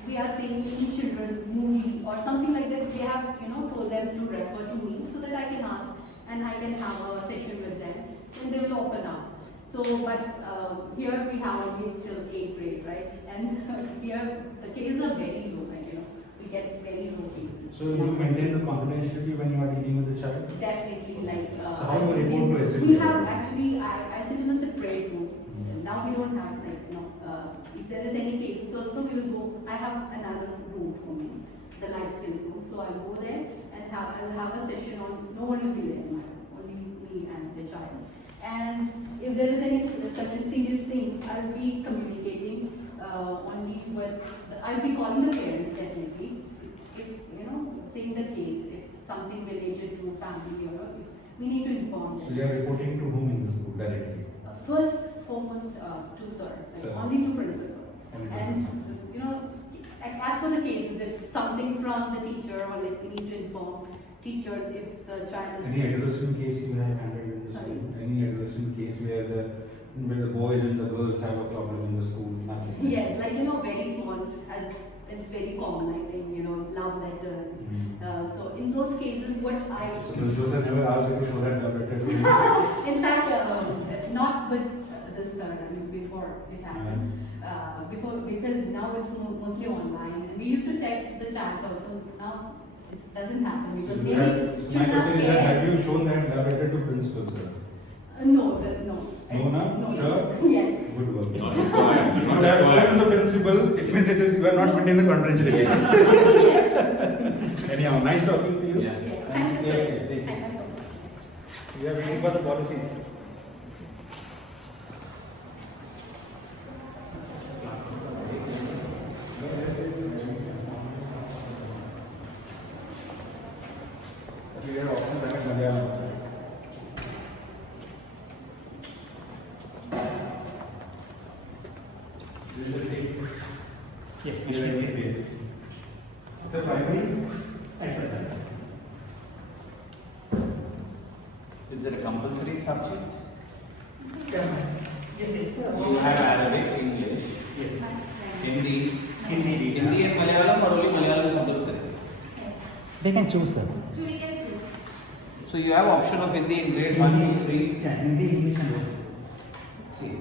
we are seeing children movie or something like that, we have told them to refer to me so that I can ask and I can have a session with them and they will open up. So, but here we have only till 8th grade, right? And here the cases are very low, like, we get very low cases. So you maintain the confidentiality when you are dealing with the child? Definitely, like. So how you report to SME? We have actually, I sit in a separate room. Now we don't have like, if there is any cases also, we will go, I have another room for me, the life skill room. So I'll go there and I will have a session on, no one will be there, only me and the child. And if there is any certain serious thing, I'll be communicating only with, I'll be calling the parents definitely. If, saying the case, if something related to family or if we need to inform them. So you are reporting to whom in the school directly? First, foremost to sir, like Sir. only to principal. Only to And as for the cases, if something from the teacher or like we need to inform teacher if the child is. Any adolescent case you have handled in the Sorry? school? Any adolescent case where the boys and the girls have a problem in the school? Nothing. Yes, like very small, as it's very common, I think, love letters. So in those cases, what I. So the Joseph never asked you to show that love letter to him? In fact, not with this sir, before it happened. Because now it's mostly online. And we used to check the chats also. Now it doesn't happen because So maybe my children are question is that have scared. you shown that love letter to principal, sir? No. No, no? Sure? Yes. Good work. Not required. If Not you have required. shown the principal, it means you are not maintaining the confidentiality. Anyhow, nice talking to you. Yeah. Yes. And Thank you. take care. Thank you so much. We are waiting for the policies. We are often done in Malayalam. This is the thing. Yes, Here and here. It's a primary. Excellent. Is it a compulsory subject? Yes, yes, sir. You have Arabic, English, Yes. Hindi. Hindi. Hindi and Malayalam, or only Malayalam is compulsory? They can choose, sir. So you have option of Hindi in grade 1 to 3. Yeah, Hindi, English and Urdu. See.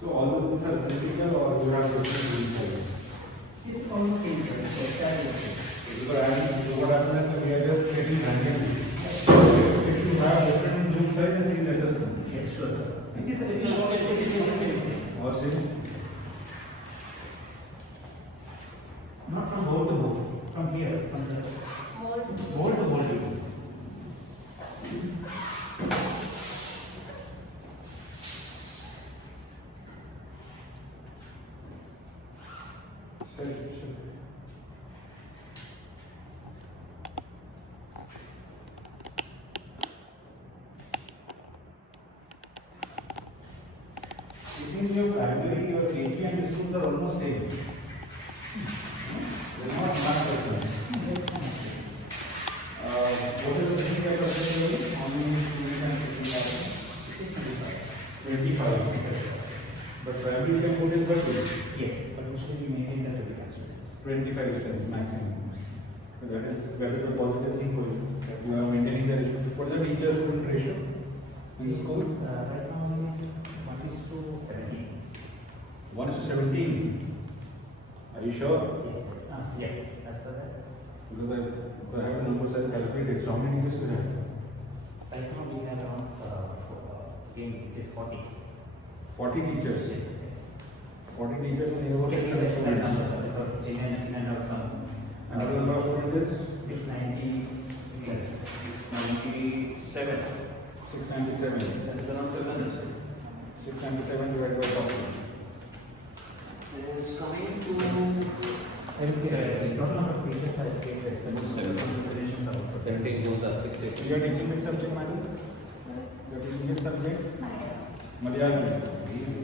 So all the books are physical or you have different. This is almost same, sir. What happens is we are just taking randomly. If you have different book size, then please let us know. Yes, sure, sir. It is a little Or say, not from board to board, from here, from here. Board to board. it means your primary, your KG and schools are almost same. They are not much different. What is the thing that you are saying? How many students and 25. But primary can put in 30. Yes, but usually we maintain the 25 students. 25 students maximum. So that is a positive thing for you. That you are maintaining the ratio. What is the teacher student ratio in the school? Right now it is 1:17. 1:17. Are you sure? Yes, sir. Yeah, as per that. Because I have the numbers I calculated. So how many teachers do you have? Right now we have around, it is 40. 40 teachers. Yes. 40 teachers in your Okay, section. that's the number, because in and out some. And the number of students? 697. 97. 697. That is around 700. 697 divided by 40. It is coming to. The total number of pages I take the Seven. are also 17 goes up 6 So you are taking which subject, madam? You are taking which subject? Malayalam. Please.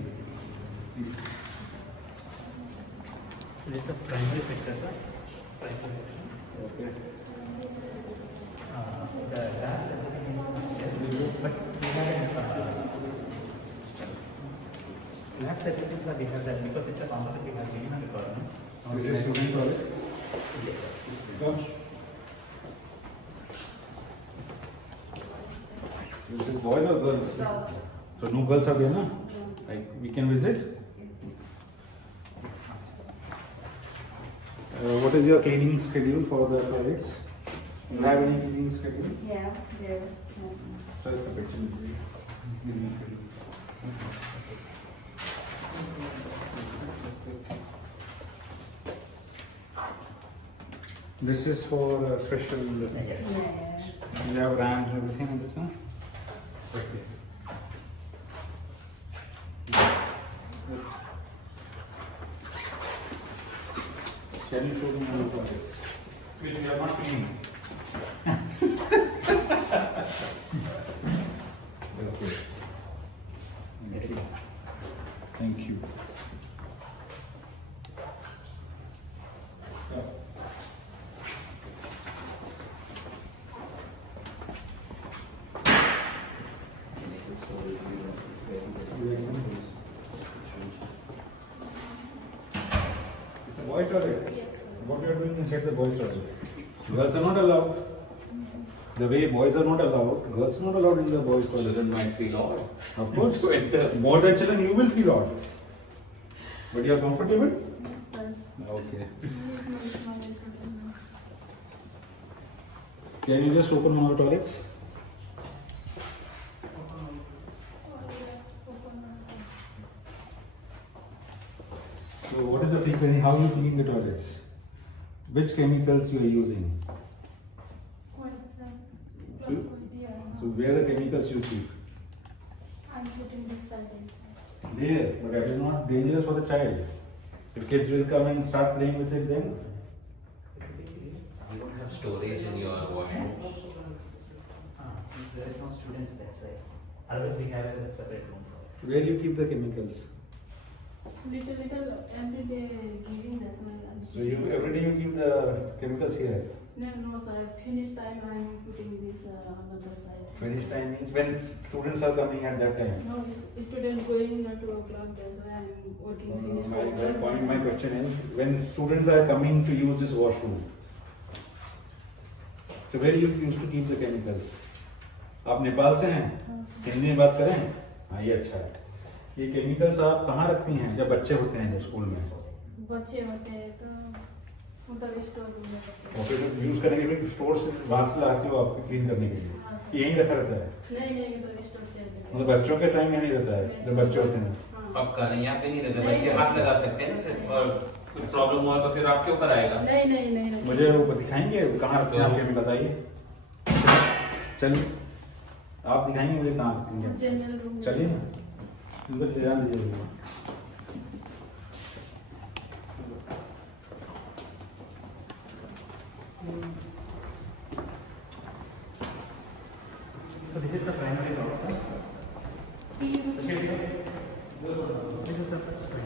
This is the primary sector, sir. Primary section. Okay. The lab certificate is not there, but we have lab certificates are we have that because it's a composite, we have minimum requirements. This is student project. Yes, sir. Come. This is boys or girls? So no girls are there, na? Like we can visit. What is your cleaning schedule for the toilets? Do you have any cleaning schedule? Yeah, there. First, the picture. Cleaning schedule. This is for special. You have ramps and everything on this one? Yes. Can you show me how it works? Which we are not cleaning. Okay. Thank you. Thank you. It's a boys' toilet. Yes. What you are doing inside the boys' toilet? Girls are not allowed. The way boys are not allowed, girls are not allowed in the boys' toilet. Children might feel odd. Of course. To enter. More than children, you will feel odd. But you are comfortable? Okay. Can you just open more toilets? So what is the frequency? How you clean the toilets? Which chemicals you are using? So where the chemicals you keep? I'm putting this side. There, but that is not dangerous for the child. If kids will come and start playing with it then? You don't have storage in your washrooms. There is no students that side. Otherwise, we have a separate room for Where you keep the chemicals? Little every day giving this my lunch. So you every day you keep the chemicals here. No, sir. Finish time I'm putting this on the other side. Finish time means when students are coming at that time. No, student going at 2 o'clock. That's why I'm working finish. My question is when students are coming to use this washroom. So where you used to keep the chemicals? आप नेपाल से हैं? हिंदी में बात करें? हाँ ये अच्छा है. ये केमिकल्स आप कहाँ रखती हैं जब बच्चे होते हैं जब स्कूल में? बच्चे होते हैं तो उधर स्टोर रूम में रखते और फिर यूज करने के लिए स्टोर से बाहर से लाती हो आपको क्लीन करने के लिए. यहीं रखा रहता है. हैं। नहीं उधर स्टोर से आते हैं। मतलब बच्चों के टाइम यहाँ नहीं रहता है जब बच्चे होते हैं. हाँ। पक्का नहीं, यहाँ पे नहीं रहते बच्चे, हाथ लगा सकते हैं फिर, और कुछ प्रॉब्लम हुआ तो फिर आपके ऊपर आएगा. नहीं मुझे वो दिखाएंगे कहाँ रखते हैं आप केमिकल? बताइए. चलिए आप दिखाएंगे मुझे कहाँ रखते हैं. जनरल रूम में। चलिए ना उधर ध्यान दीजिए. So this is the primary door, sir. This is the primary.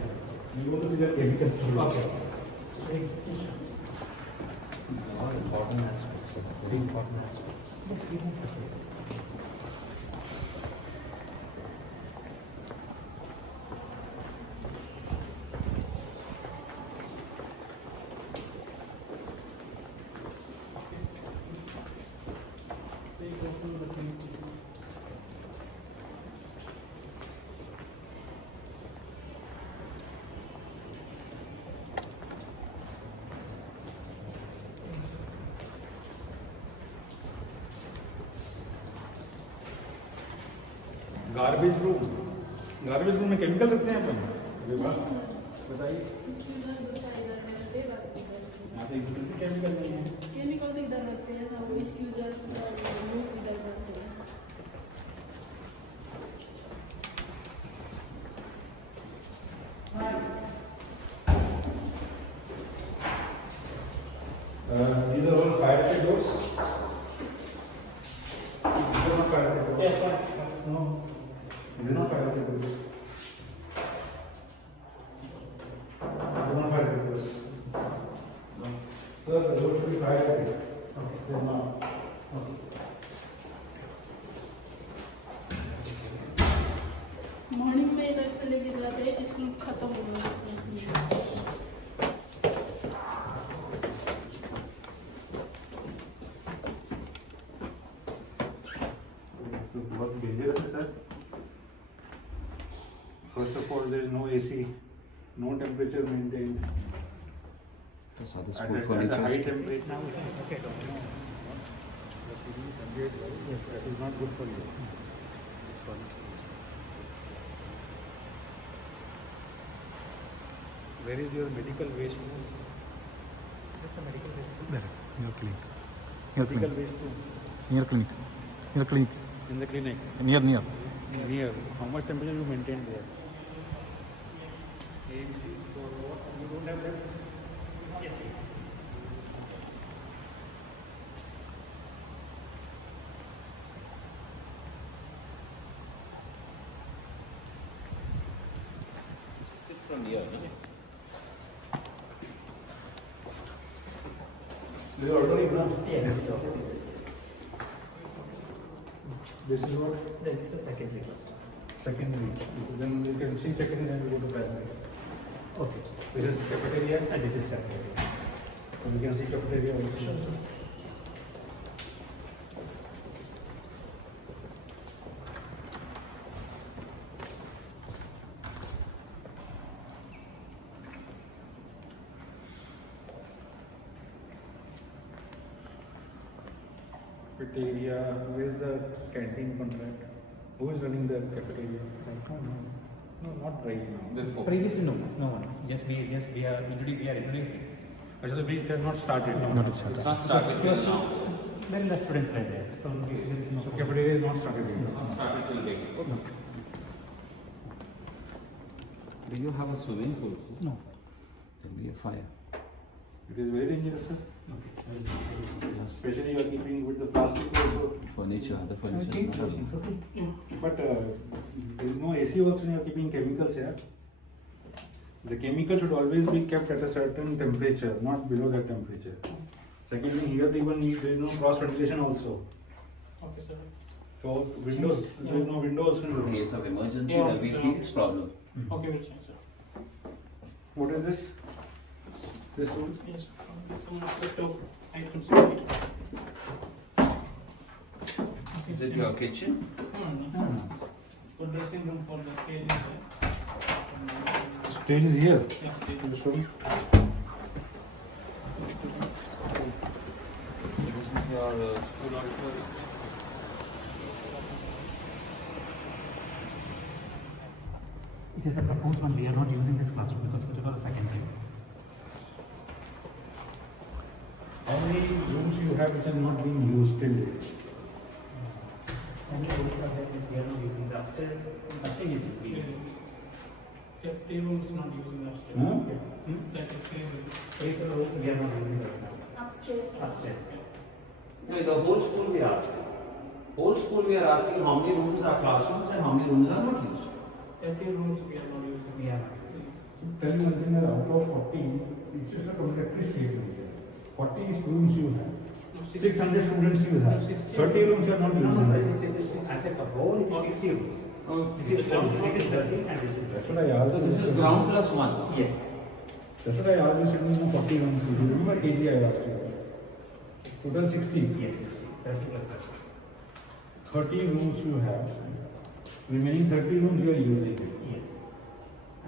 You want to see the chemicals? Okay. All important aspects, very important aspects. Just give me a second. Garbage room में chemical रखते हैं अपन? बताइए. यहाँ पे chemical नहीं है. Chemical तो इधर रखते हैं ना, वो इसकी वजह से इधर रखते हैं। These are all fire exit doors. These are not fire exit doors. No, these are not fire exit doors. These are not fire exit doors. Sir, the door should be fire exit. Okay, They are not. Morning में इधर से लेके जाते हैं, school खत्म हो गया। तो बहुत डेंजरस है sir. First of all, there is no AC, no temperature maintained. That's how the At school a furniture high is. temperature. Now it is okay. Yes, that is not good for you. Where is your medical waste room? Just the medical waste. There is, your clinic. Medical waste room Near clinic. Near clinic. in the clinic. Near. Near. How much temperature you maintain there? AMC for what? You don't have that? Yes. Sit from here, no? This is already exam. Yeah. This is what? This is the secondary first. Secondary. Then you can see secondary and we go to primary. Okay. This is cafeteria. And this is cafeteria. So we can see cafeteria also. Cafeteria, where is the canteen contract? Who is running the cafeteria? No, not right now. Before. Previously, no one. We are introducing. Actually, we have not started. Not It's started. not started till now. Very less students right there. So there is no. So cafeteria is not started yet. Not started till date. Do you have a swimming pool? No. Then we have fire. It is very dangerous, sir. Especially you are keeping with the plastic also. Furniture, other furniture. is not allowed. But there is no AC also, you are keeping chemicals here. The chemical should always be kept at a certain temperature, not below that temperature. Second thing, here even there is no cross ventilation also. Okay, sir. So windows, there is no windows in the In room. case of emergency, Yeah, there'll be so- serious problem. Okay, we'll check, sir. What is this? This room? Yes, some list of items. No, Is it your kitchen? no. For dressing room for the parents. Stage is here. Yes, yes. In this room. This is your school auditorium. It is a proposed one. We are not using this classroom because it was a secondary. How many rooms you have which are not being used till date? Only rooms are there. We are not using the upstairs. Nothing is being used. Tea rooms not using upstairs. Huh? That is crazy. These are the rooms we are not using right now. Upstairs. Upstairs. No, the whole school we are asking. Whole school we are asking how many rooms are classrooms and how many rooms are not used. Tea rooms we are not using. We are not using. Tell me one thing, out of 40, it's just a contradictory statement here. 40 rooms you have. 600 students you have. 30 rooms you are not No, no, sir. using. It is, as a whole, it is 60 rooms. This is 30 and this is That's 30. what I asked. So this is ground plus one. Yes. That's what I asked you, said no 40 rooms. You remember KG I asked you. Total 60. Yes, 30 plus 30. 30 rooms you have. Remaining 30 rooms you are using. Yes.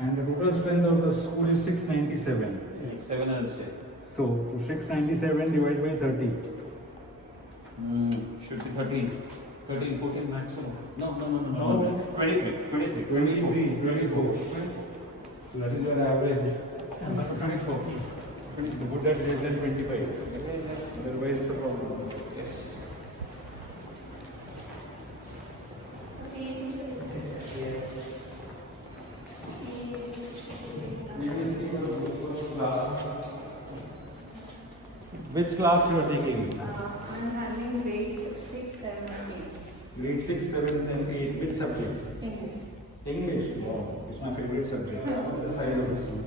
And the total strength of the school is 697. 706. So 697 divided by 30. Should be 13. 13, 14 maximum. No. 23. 23, 24. So that is your average. 24. Put that less than 25. Otherwise it's a problem. Yes. Which class you are taking? I'm having grades 6, 7, and 8. Grade 6, 7 and 8. Which subject? English. English. Wow, it's my favorite subject. What's the size of this one?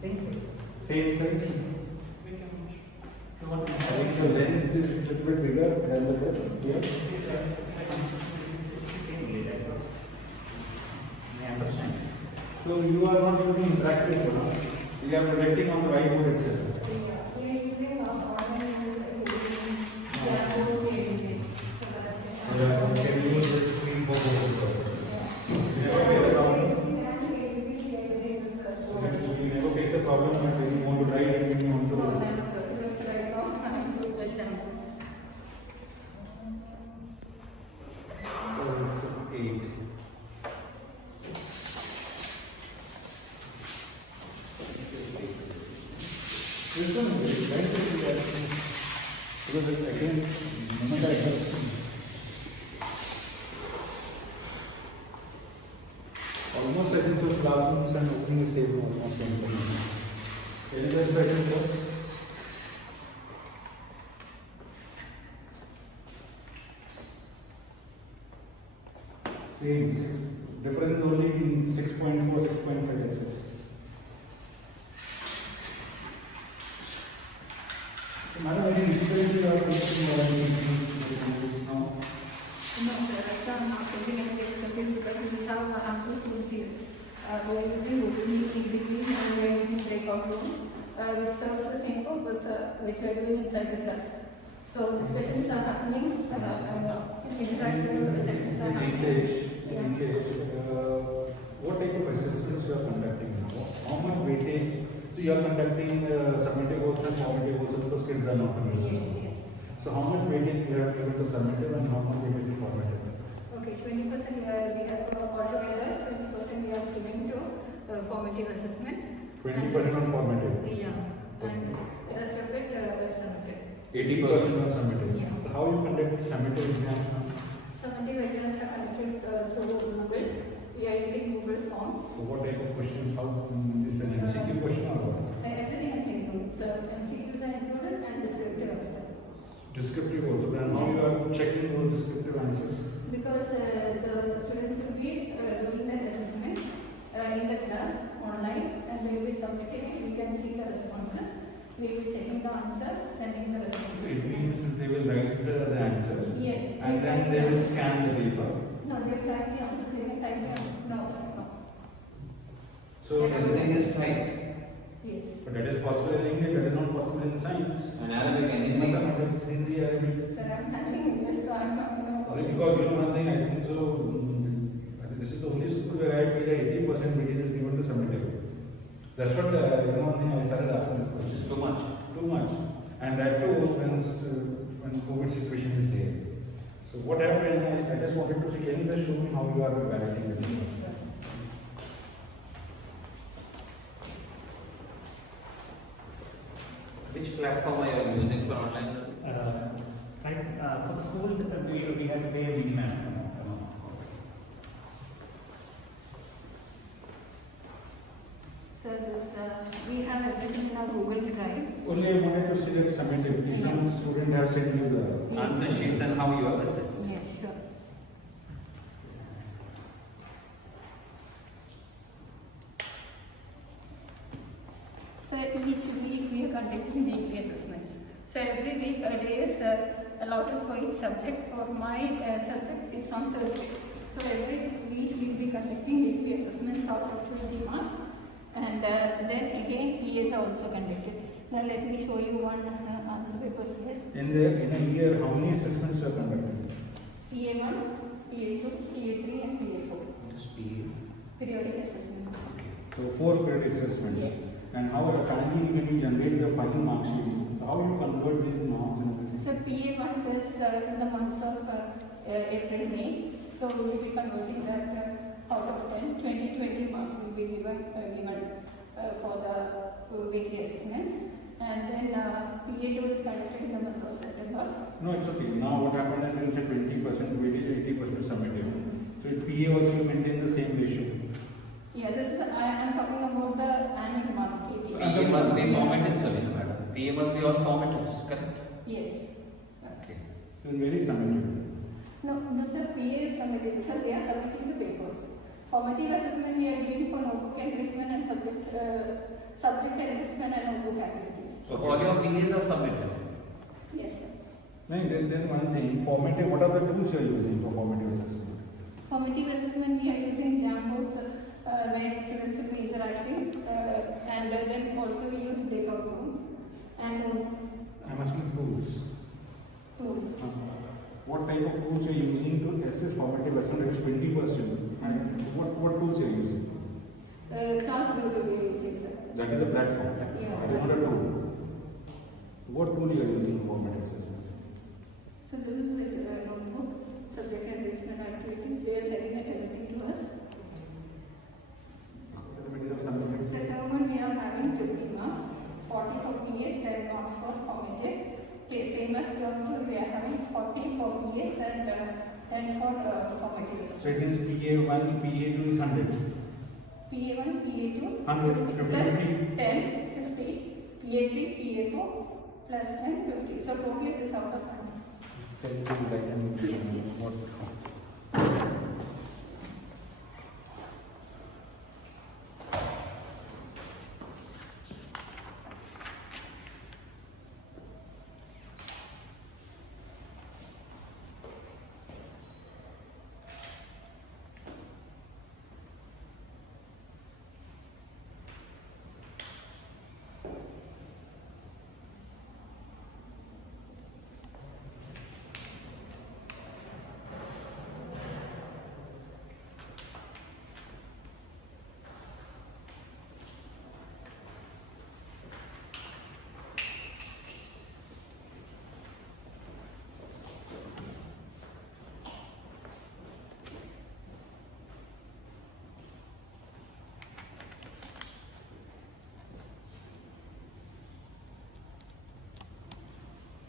Same size? I think so then this is a little bit bigger than the first. Yeah. I understand. So you are not using interactive program. You are projecting on the whiteboard itself. We are using online Can use this screen for both of them. This one is very because again, the moment I have almost I think so classrooms and opening is same almost same thing. Any other question, sir? Same. Difference is only in 6.4, 6.5 that's it. So, madam, any difference you are facing or anything now? No, sir, right now I'm not taking any difficulties because we have ample tools here. We are using Google Meet, Cbse, and we are using breakout rooms, which serves the same purpose which we are doing inside the class. So discussions are happening, interacting with the sessions are happening. What type of assessments you are conducting now? How much weightage? So you are conducting summative also and formative also because kids are not coming. Yes. So how much weightage you have given to summative and how much weightage to formative? Okay, 20% we have altogether, 20% we are giving to formative assessment. 20% on formative. Yeah, and the rest of it is summative. 80% on summative. Yeah. So how you conduct summative exams? Summative exams are conducted through Google. We are using Google Forms. So what type of questions? How is an MCQ question or what? Everything is included. So MCQs are included and descriptive as well. Descriptive also. And how you are checking those descriptive answers? Because the students will be doing that assessment in the class online and we will be submitting. We can see the responses. We will be checking the answers, sending the responses. It means they will write the answers. Yes. And then they will scan the paper. No, they will type the answers. They will type the answers. No, sir, no. So Everything is typed. Yes. but that is possible in English, that is not possible in science. And Arabic and Hindi. Mathematics, Hindi, Arabic. Sir, I'm handling English, so I'm not going to. Because you know one thing, I think so. I think this is the only school where I feel that 80% weightage is given to summative. That's what you know one thing I started asking this question. Which is too much. Too much, and that too when COVID situation is there. So what happened? I just wanted to see. Can you just show me how you are balancing it? Which platform are you using for online lessons? For the school, we had to pay a minimum amount. So we have everything in our Google Drive. Only I wanted to see that summative. Some student have sent you the Answer sheets and how you have assessed. Yes, sure. So each week we are conducting weekly assessments. So every week there is allotted for each subject. For my subject is on Thursday. So every week we will be conducting weekly assessments out of 20 marks. And then again PA is also conducted. Now let me show you one answer paper here. in a year. How many assessments you are conducting? PA1, PA2, PA3 and PA4. What is PA? Periodic assessment. So 4 credit assessments. Yes. And how finally when you generate the final mark sheet, how you convert these marks and everything? So PA1 is in the months of April, May. So we will be converting that out of 10, 20 marks will be given for the weekly assessments. And then PA2 is conducted in the month of September. No, it's okay. Now what happened is there is a 20% weightage, 80% summative. So in PA also you maintain the same ratio. Yeah, this is I am talking about the annual marks KP. PA must be formative, sorry, madam. PA must be all formatives, correct? Yes. Okay. So it's very summative. No, sir, PA is submitted because they are submitting the papers. Formative assessment we are giving for notebook enrichment and subject enrichment and notebook activities. So all your PAs are submitted. Yes, sir. Then one thing, formative, what are the tools you are using for formative assessment? Formative assessment we are using Jamboards where students will be interacting and then also we use breakout rooms and I'm asking tools. tools. What type of tools you are using to assess formative assessment? It's 20%. And what tools you are using? ClassGo we are using, sir. That is the platform. Yeah. That is not a tool. What tool you are using for formative assessment? So this is the notebook, subject enrichment activities. They are sending everything to us. So term one we are having 50 marks, 40 for PA, And for formative. So it means PA1, PA2 is 100. PA1, PA2, 100, 50 50, plus 50. 10, 50, PA3, PA4 plus 10, 50. So totally it is out of 100. Tell me like Yes. what.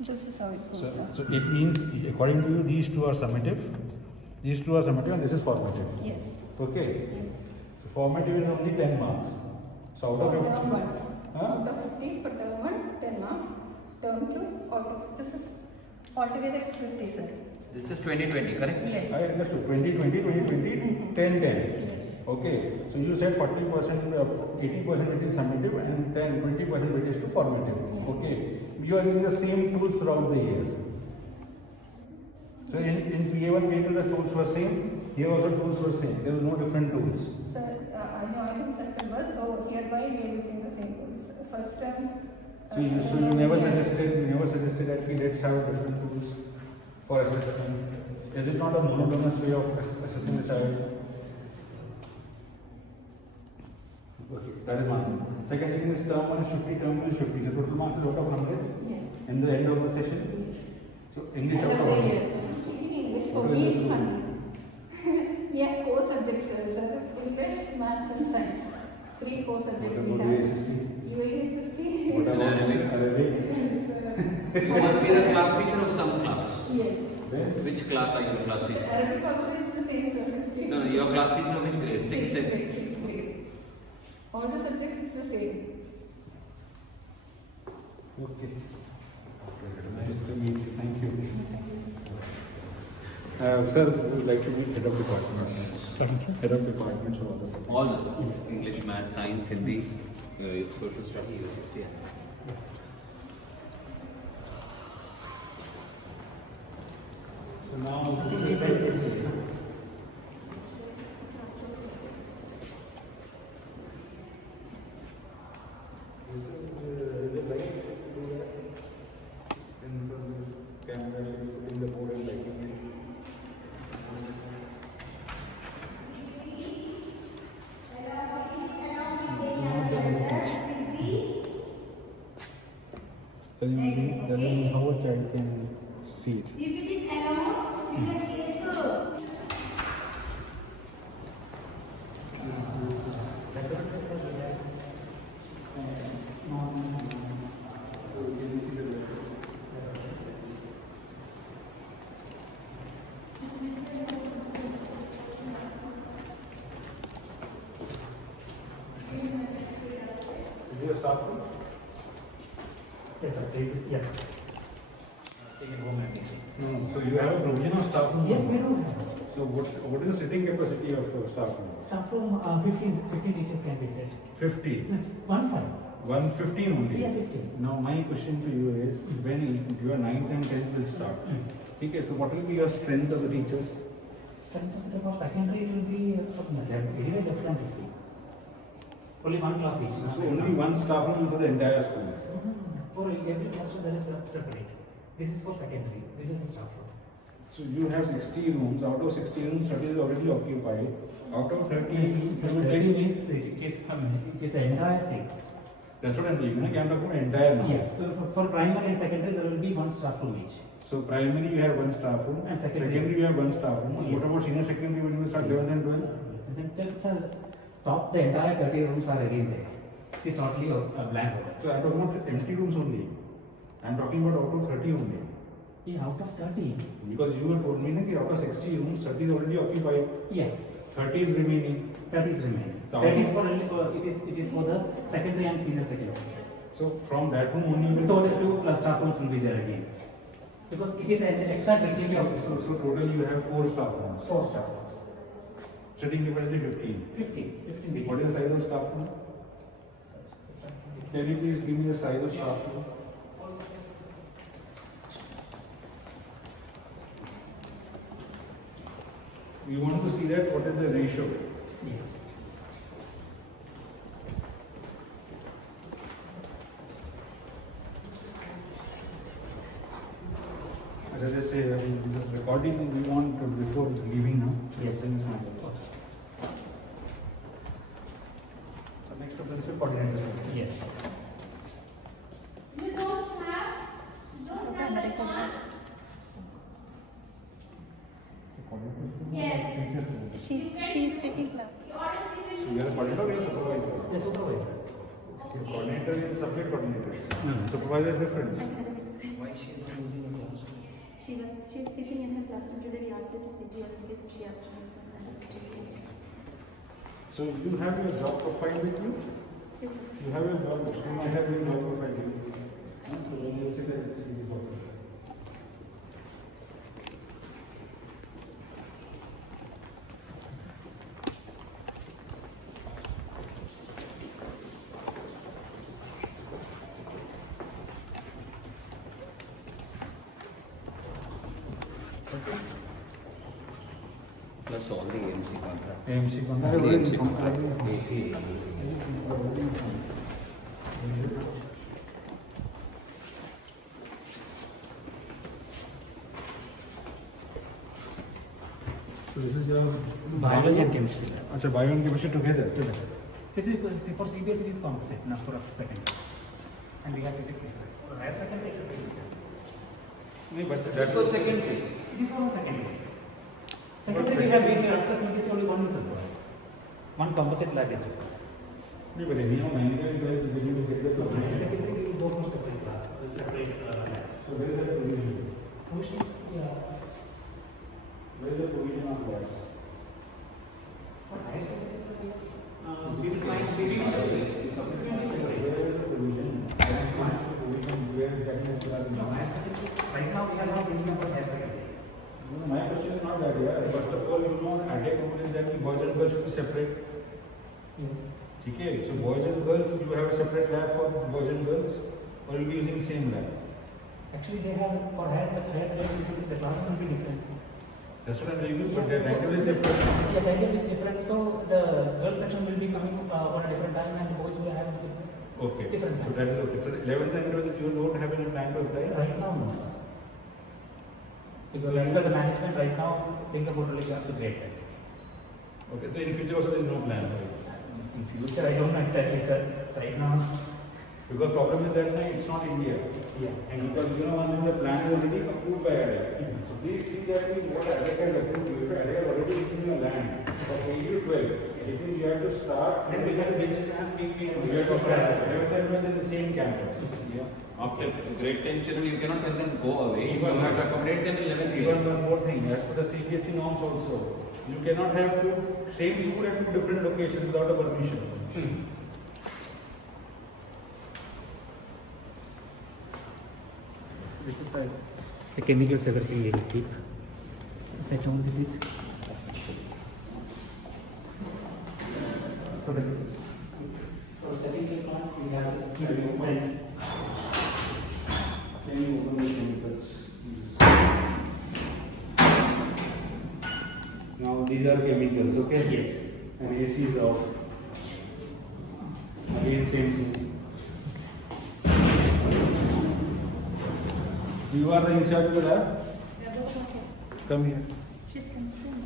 This is how it goes. So it means, according to you, these two are summative, and this is formative. Yes. Okay. Yes. So formative is only 10 marks. So out For of term 1. Huh? Out of 50 for term 1, 10 marks. Term 2, out of this is altogether it's 50, sir. This is 2020, correct? Yes. I understood 2020, 2020, 10, 10. Yes. Okay. So you said 40%, 80% it is summative and 10, 20% it is to formative. Yes. Okay. You are using the same tools throughout the year. So in PA1, PA2 the tools were same. Here also tools were same. There were no different tools. Sir, I joined in September, so hereby we are using the same tools. First term. So you never suggested that let's have different tools for assessment. Is it not a monotonous way of assessing the child? Okay, that is one thing. Second thing is term 1 is 50, term 2 is 50. The total marks is out of 100 Yes. in the end of the session. So English out of 100. Teaching English for What me is is this? fun. Yeah, 4 subjects, sir. English, maths and science. 3 core subjects What we about have. UASST? UASST. What about Arabic? You must be the class teacher of some class. Yes. Where? Which class are you the class teacher? Arabic also is the same, sir. No, your class teacher of which grade? 6th, 7th? Sixth grade. All the subjects is the same. Okay. Nice to meet you. Thank you. Sir, we would like to meet head of departments. Head of departments for all the subjects. All the subjects. English, math, science, Hindi, social study, USST. So now, this is the light do that? In front of the camera, she is putting the board and lighting it. Tell me how a child can see it. If it is alone, you can see it too. Is it a staff room? Yes, sir. Yeah. Take it home and teach it. No. So you have a provision of staff room? Yes, we do. So what is the sitting capacity of staff room? Staff room, 15 teachers can be set. 50. 1 115 only? Yeah, 15. Now my question to you is, when your 9th and 10th will start, okay, so what will be your strength of the teachers? Strength of the for secondary it will be anyway less than 50. Only one class each. So only one staff room for the entire school? For every classroom there is a separate. This is for secondary. This is the staff room. So you have 60 rooms, out of 60 rooms, 30 is already occupied. Out of 30, you will 30 take... means it is the entire thing. That's what I'm doing, I am talking about entire now. Yeah. For primary and secondary there will be one staff room each. So primary you have one staff room, And secondary you have one staff room. Yes. What about senior secondary when you will start 11th and 12th? And then top, the entire 30 rooms are again there. It is not only a blank order. So I'm talking about empty rooms only. I'm talking about out of 30 only. Yeah, out of 30. Because you have told me that out of 60 rooms, 30 is already occupied. Yeah, 30 is remaining. 30 is remaining. So That is for only it is for the secondary and senior secondary. So from that room only you will. Total 2 staff rooms will be there again. Because it is an extra activity of So total you have 4 staff rooms. 4 staff rooms. Sitting capacity 15. 15 What is the size of staff room? Can you please give me the size of staff room? We want to see that what is the ratio. Yes. As I just say, this recording we want to before leaving now. Yes. So next up is the coordinator. Yes. You don't have the plan? Yes. She is taking class. The audience So you are a coordinator or a supervisor? The supervisor. Your coordinator is a separate coordinator. No. Supervisor is different. She was sitting in her classroom today. We asked her to sit here because she asked to make some assistant. So you have your job profile with you? Yes, sir. You have your job, you might have your job profile with you. So when you sit there, it's easy for you. Plus all the AMC contract. AMC AMC contract. AC. So this is your Biology and chemistry. Acha, bio and chemistry together. Which is for CBSE it is composite, not for upper second. And we have physics different. For higher secondary it should be different. No, but That's for secondary. It is for secondary. Secondary we have been asked CBSE only one is required. One composite lab is required. No, but anyhow, 9 when you get the profession. Secondary we will go for separate class, separate labs. So where is the provision? Provision, yeah. Where is the provision of labs? For higher secondary, physics, science, PV, Where is the provision? Where that is no, higher secondary. Right now we are not thinking about higher secondary. No, my question is not that. Yeah. First of all, you know, at a moment that the boys and girls should be separate. Yes. Okay, so boys and girls, you have a separate lab for boys and girls, or you'll be using same lab? Actually, they have for higher level, the classes will be different. That's what I'm telling you, but the timetable is different. Yeah, timetable is different. So the girls section will be coming on a different time, and the boys will have Okay, different so time. that is okay. So 11th and 12th, you don't have any plan to apply? Right now, no, sir. Because as per the management, right now, think about only up to grade 10. Okay, so in future also there is no plan. In future, I don't know exactly, sir. Right now, Because problem is that it's not India. yeah. And because you know, when the plan is already approved by ADEC. So please see that what ADEC has approved. If ADEC has already given you land for K to 12, it means you have to start. Then we have to begin You have to start 11th and 12th in the same campus. After grade 10 children, you cannot tell them go away. You have to accommodate them in 11th Even grade. one more thing, as per the CBSE norms also, you cannot have two same school at two different locations without a permission. So this is the chemicals everything they will keep. Such only this. So the second plant we have open. Can you open the chemicals? Now these are chemicals, okay? Yes. And AC is off. Again same thing. You are the in charge of the lab? Come here. She's constrained.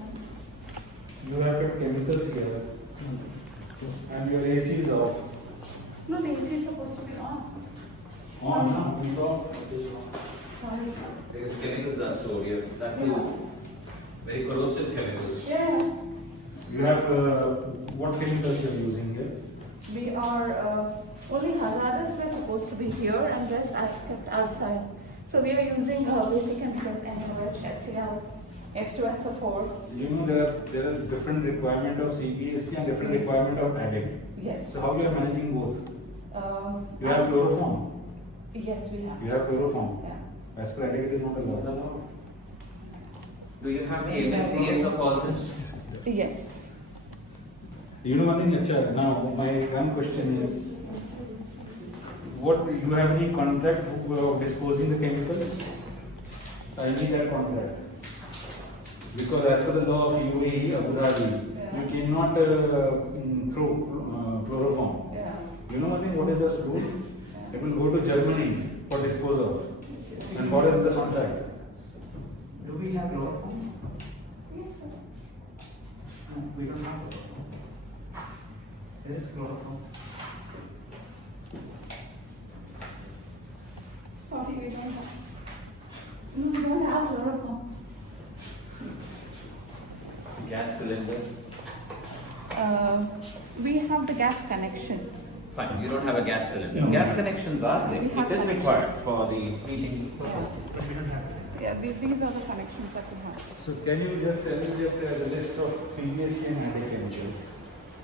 You have put chemicals here. And your AC is off. No, the AC is supposed to be on. On, no? We got this one. Sorry. Because chemicals are stored here. That too, very corrosive chemicals. Yeah. You have, what chemicals you are using here? We are only hazardous were supposed to be here and rest I've kept outside. So we were using basic chemicals and OH, HCl, H2SO4. You know there are different requirement of Cbse and different requirement of addict. Yes. So how you are managing both? You have as- chloroform. Yes, we have. You have chloroform. Yeah. As per addict, it is not allowed. Do you have the MSDS of all this? Yes. You know one thing, Acha, now my one question is, what, you have any contract of disposing the chemicals? I need that contract. Because as per the law of UAE, Abu Dhabi, you cannot throw chloroform. Yeah. You know one thing, what is the rule? It will go to Germany for disposal. And what is the contract? Do we have chloroform? Yes, sir. No, we don't have chloroform. There is chloroform. Sorry, we don't have. We don't have chloroform. Gas cylinder? We have the gas connection. Fine, you don't have a gas cylinder. No. Gas connections are there. We have It is required connections. for the heating purpose. But we don't have it. Yeah, these are the connections that we have. So can you just tell us the list of Cbse and addict chemicals?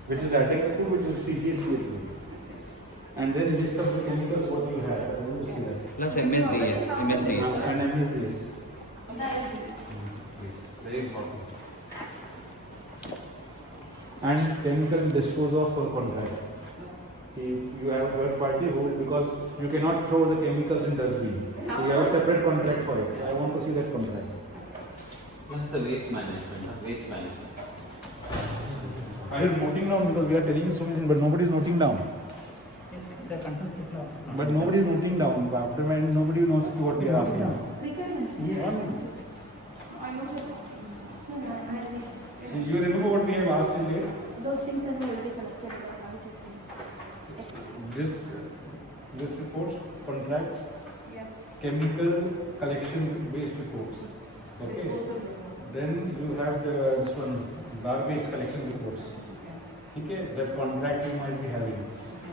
Which is addictive, which is Cbse. And then list of the chemicals what you have. I want to see that. Plus MSDS. MSDS. And MSDs. Very important. And chemical disposal for contract. If you have a third party rule, because you cannot throw the chemicals in dustbin. So you have a separate contract for it. I want to see that contract. Plus the waste management. Waste management. Are you noting down? Because we are telling you so many things, but nobody is noting down. Yes, the consent people are. But nobody is noting down. After when nobody knows what we are asking. Requirements. Yes. I know that. You remember what we have asked in here? Those things are already connected. This reports, contracts, Yes. chemical collection waste reports. Okay. Then you have this one, garbage collection reports. Okay, that contract you might be having.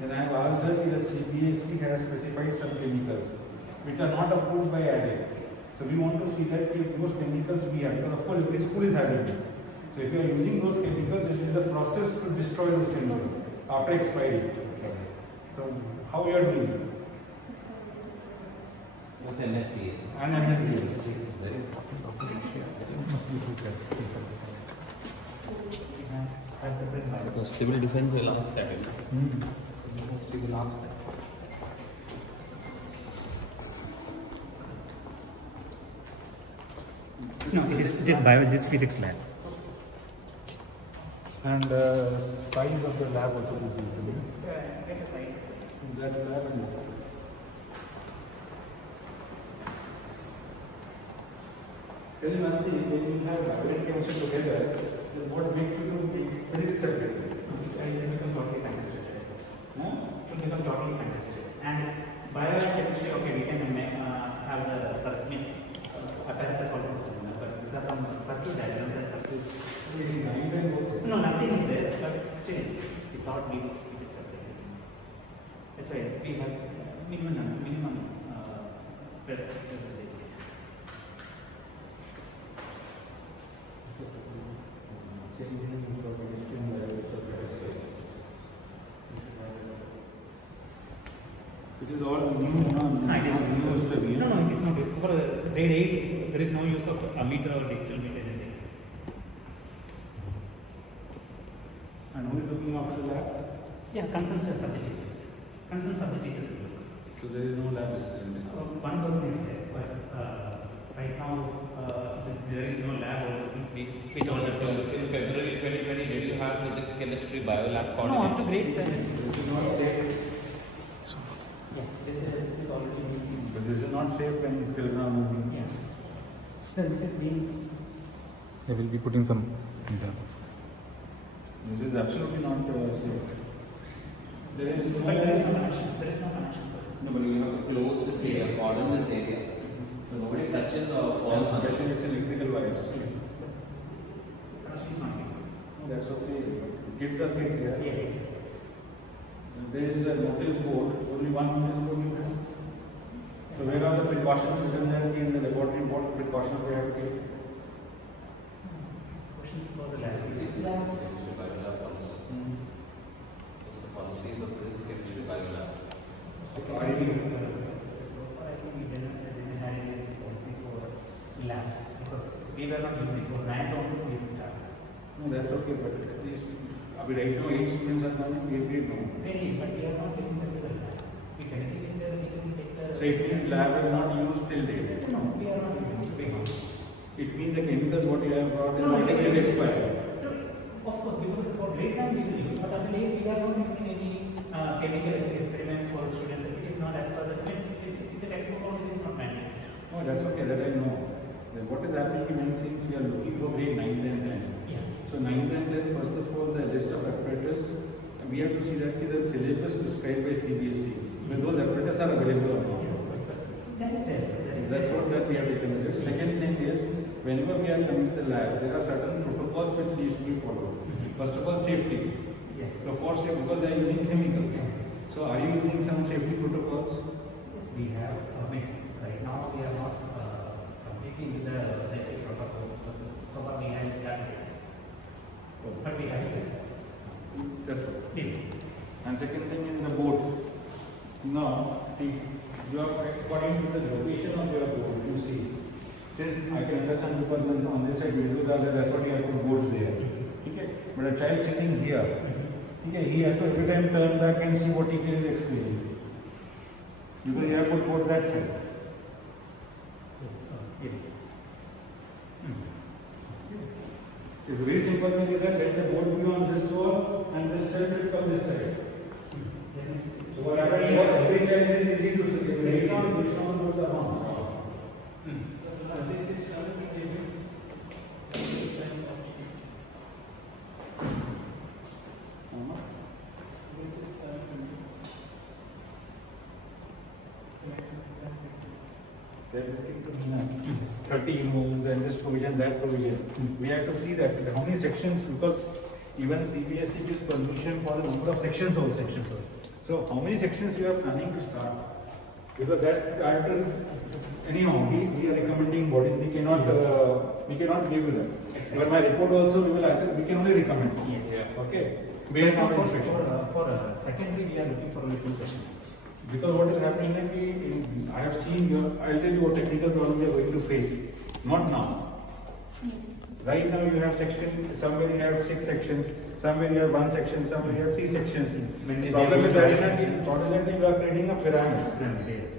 Then I have asked us that Cbse has specified some chemicals which are not approved by ADEC. So we want to see that if those chemicals we have, because of course every school is having it. So if you are using those chemicals, it is the process to destroy those chemicals after expiry. So how you are doing it? Plus MSDS. And MSDs. Very important. Because civil defense will ask that. They will ask that. No, it is biology, it is physics lab. And size of the lab also is different. That lab and this. Tell me one thing, when you have biology and chemistry together, then what makes you to think physics separate? It will become totally congested. Huh? It will become totally congested. And biology, chemistry, okay, we can have the apparatus almost similar, but these are some circuit diagrams and circuits. It is 9 also. No, nothing is there, but still, we thought we would keep it separate. That's why we have minimum presentation. Changing from chemistry and biology to chemistry. It is all new, No, it is new study. No, it is not. For grade 8, there is no use of a meter or digital meter anything. And who is looking after the lab? Yeah, concerned subject teachers. Concerned subject teachers will look. So there is no lab assistant. One person is there, but right now there is no lab or since we told them to. In February 2020, did you have physics, chemistry, bio lab No, up to coordinator? grade 7. This is not safe. Yeah, this is already being. But this is not safe when children Yeah. So this is being. They will be putting some. This is absolutely not safe. There is no. But there is no connection. There is no connection for this. No, but you have to close this area, cordon this area. So nobody touches or falls on it. Especially it's electrical wires. Connection is not being. That's okay. Kids are kids, yeah. Yeah, it's. There is a notice board. Only one notice board you have. So where are the precautions written there in the laboratory? What precautions we have to take? Questions for the lab. What's the policies of physics, chemistry, biolab? So far, I think we didn't have any policies for labs because we were not using for 9 onwards we will start. No, that's okay, but at least right now 8 students are coming, 8 grade now. Really, but we are not getting them to the lab. If anything is there, the teacher will take the. So it means lab is not used till date. No, we are not using it. Because It means the chemicals what you have brought is No, likely to expire. of course, because for grade 9 we will use, but until 8 we are not using any chemical experiments for the students. If it is not as per the in the textbook also it is not mandatory. Oh, that's okay, that I know. Then what is happening in since we are looking for grade 9th and 10th. Yeah. So 9th and 10th, first of all, the list of apparatus, we have to see that the syllabus prescribed by Cbse, when those apparatus are available or not. That is there. Sir. So that's what that we have taken. The second thing is, whenever we are coming to the lab, there are certain protocols which needs to be followed. First of all, safety. Yes. So for safety, because they are using chemicals. So are you using some safety protocols? Yes, we have mixed. Right now we are not completely with the safety protocols. So far we have started. But we have started. That's what. Yeah. And second thing is the board. Now, you are according to the location of your board, you see. Since I can understand because on this side windows are there, that's what you have put boards there. Okay? But a child sitting here, okay, he has to every time turn back and see what teacher is explaining. Because you have put boards that side. Yes. Yeah. It's a very simple thing is that let the board be on this wall and this side will come this side. So what happens for every child is easy to see. Based on which one of those are on. They're looking to me now. 30 moves and this provision, that provision. We have to see that how many sections, because even Cbse gives permission for the number of sections also. So how many sections you are planning to start? Because that after anyhow we are recommending bodies. We cannot give you that. But my report also we can only recommend. Yes. Yeah. Okay. Based on inspection. For secondary we are looking for only 2 sessions. Because what is happening is I have seen I'll tell you what technical problem we are going to face. Not now. Right now you have section, somewhere you have 6 sections, somewhere you have 1 section, somewhere you have 3 sections. The problem is that you are creating a pyramid. Yes.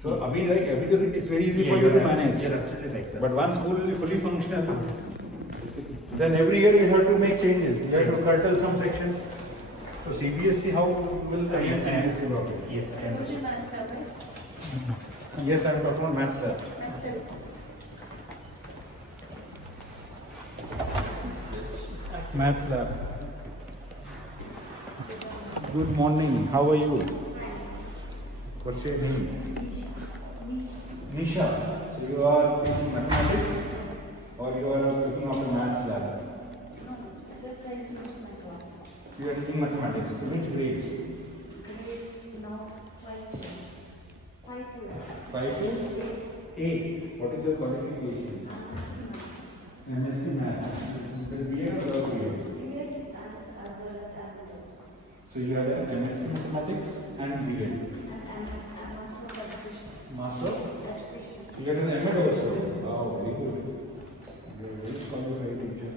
So it's very easy for you to manage. You're absolutely right, sir. But once school will be fully functional, then every year you have to make changes. You have to curtail some sections. So Cbse, how will the Cbse work? Yes, I understand. Yes, I am talking about maths lab. Maths lab. Good morning. How are you? What's your name? Nisha. So you are taking mathematics or you are looking after maths lab? You are taking mathematics. Which grades? 5 to 8. What is your qualification? MSc Math. With BA or without BA? So you have an MSc Mathematics and BA. Master? You get an MA also? Wow, very good. You are a very qualified teacher.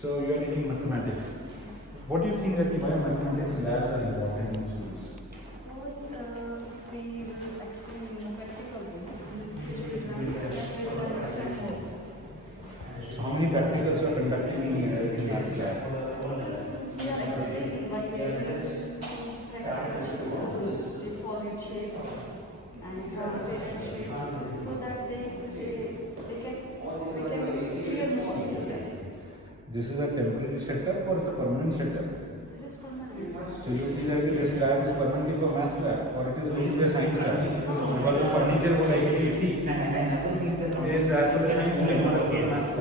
So you are taking mathematics. What do you think that the mathematics labs are important in schools? So how many practicals you are conducting in maths lab? This is a temporary setup or is a permanent setup? So you feel that this lab is permanently for maths lab or it is going to be a science lab? Because the furniture will actually see is as per the science lab.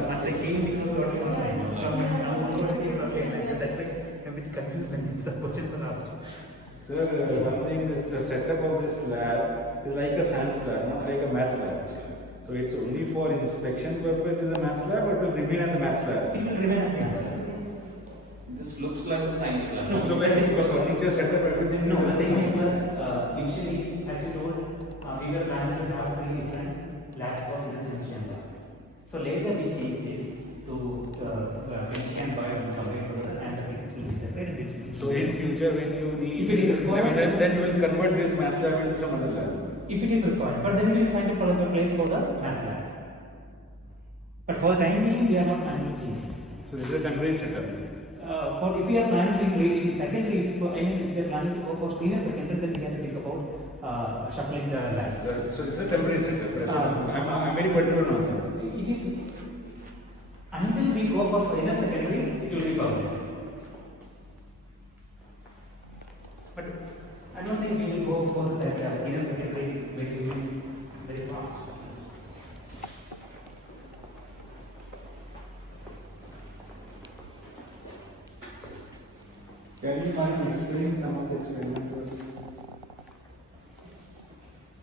Once again, we go from now on, that's why I'm a bit confused when some questions are asked. So Sir, one thing is the setup of this lab is like a science lab, not like a maths lab. So it's only for inspection purpose is a maths lab, or it will remain as a maths lab? It will remain as a This looks like a science lab. So I think because furniture setup, everything. No, the thing is, initially, as you told, we were planning to have 3 different labs for this instrument. So later we changed it to instrument by and combine together, and the physics will be separate. So in future, when you need, If it is required, then you will convert this maths lab into some other lab. if it is required, but then we will find a proper place for the math lab. But for the time being, we are not planning to change it. So this is a temporary setup. For if we are planning to in secondary, if we are planning to go for senior secondary, then we have to think about shuffling the labs. So this is a temporary setup. I'm very particular on that. It is until we go for senior secondary, it will be permanent. But I don't think we will go for the senior secondary very fast. Can you mind explaining some of the experimenters?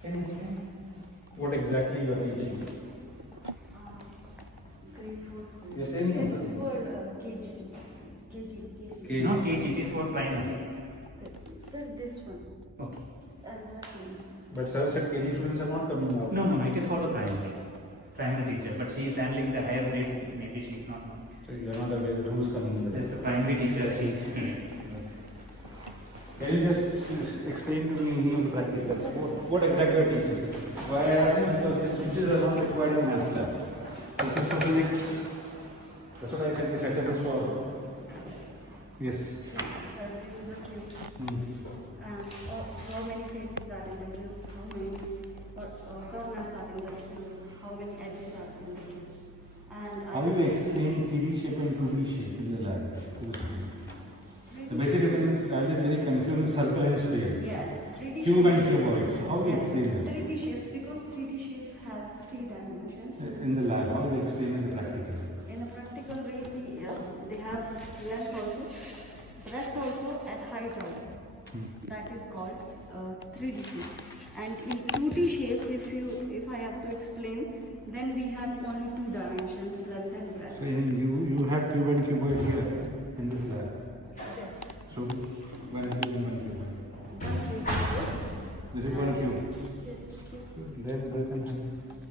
Can you see? What exactly you are teaching? You're saying This is for KG. Not KG, it is for primary. Sir, this one. Okay. Not this one. But sir said KG students are not coming out. No, it is for the primary teacher, but she is handling the higher grades. Maybe she is not. So you are not aware who's coming. That's the primary teacher. She is here. Can you just explain to me in practicals what exactly you are teaching? Why I think because these teachers are not required in maths lab. This is for physics. That's what I said the setup is for. Yes. This is the cube. How many faces are in the cube? How many corners are in the cube? How many edges are in the cube? And How will you explain 3D shape and 2D shape in the lab? The basic difference, I am very confused with circle and sphere. yes, 3D Cube shapes. and cuboid. How do you explain that? 3D shapes because 3D shapes have 3 dimensions. In the lab, how do you explain in the practical? In a practical way, they have length also, and height also. That is called 3D shapes. And in 2D shapes, if I have to explain, then we have only 2 dimensions, length and breadth. So you have cube and cuboid here in this lab. Yes. So where is cube and cuboid? One cube is This is one cube. this. There can have.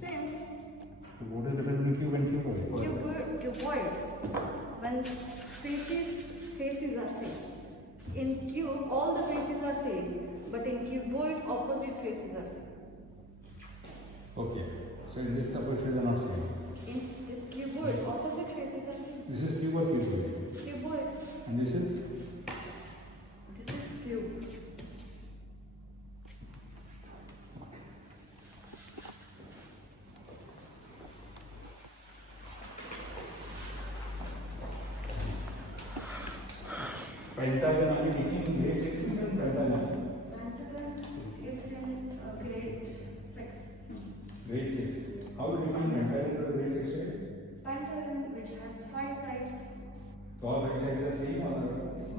Same. So what is the difference between cube and cuboid? Cuboid. When faces are same. In cube, all the faces are same. But in cuboid, opposite faces are same. Okay. So in this couple faces are not same. In cuboid, opposite faces are same. This is cube or cuboid? Cuboid. And this is? This is cube. Pentagon are you teaching in grade 6 and pentagon? Pentagon, it's in grade 6. Grade 6. How do you define pentagon or grade 6 grade? Pentagon, which has 5 sides. So all right sides are same or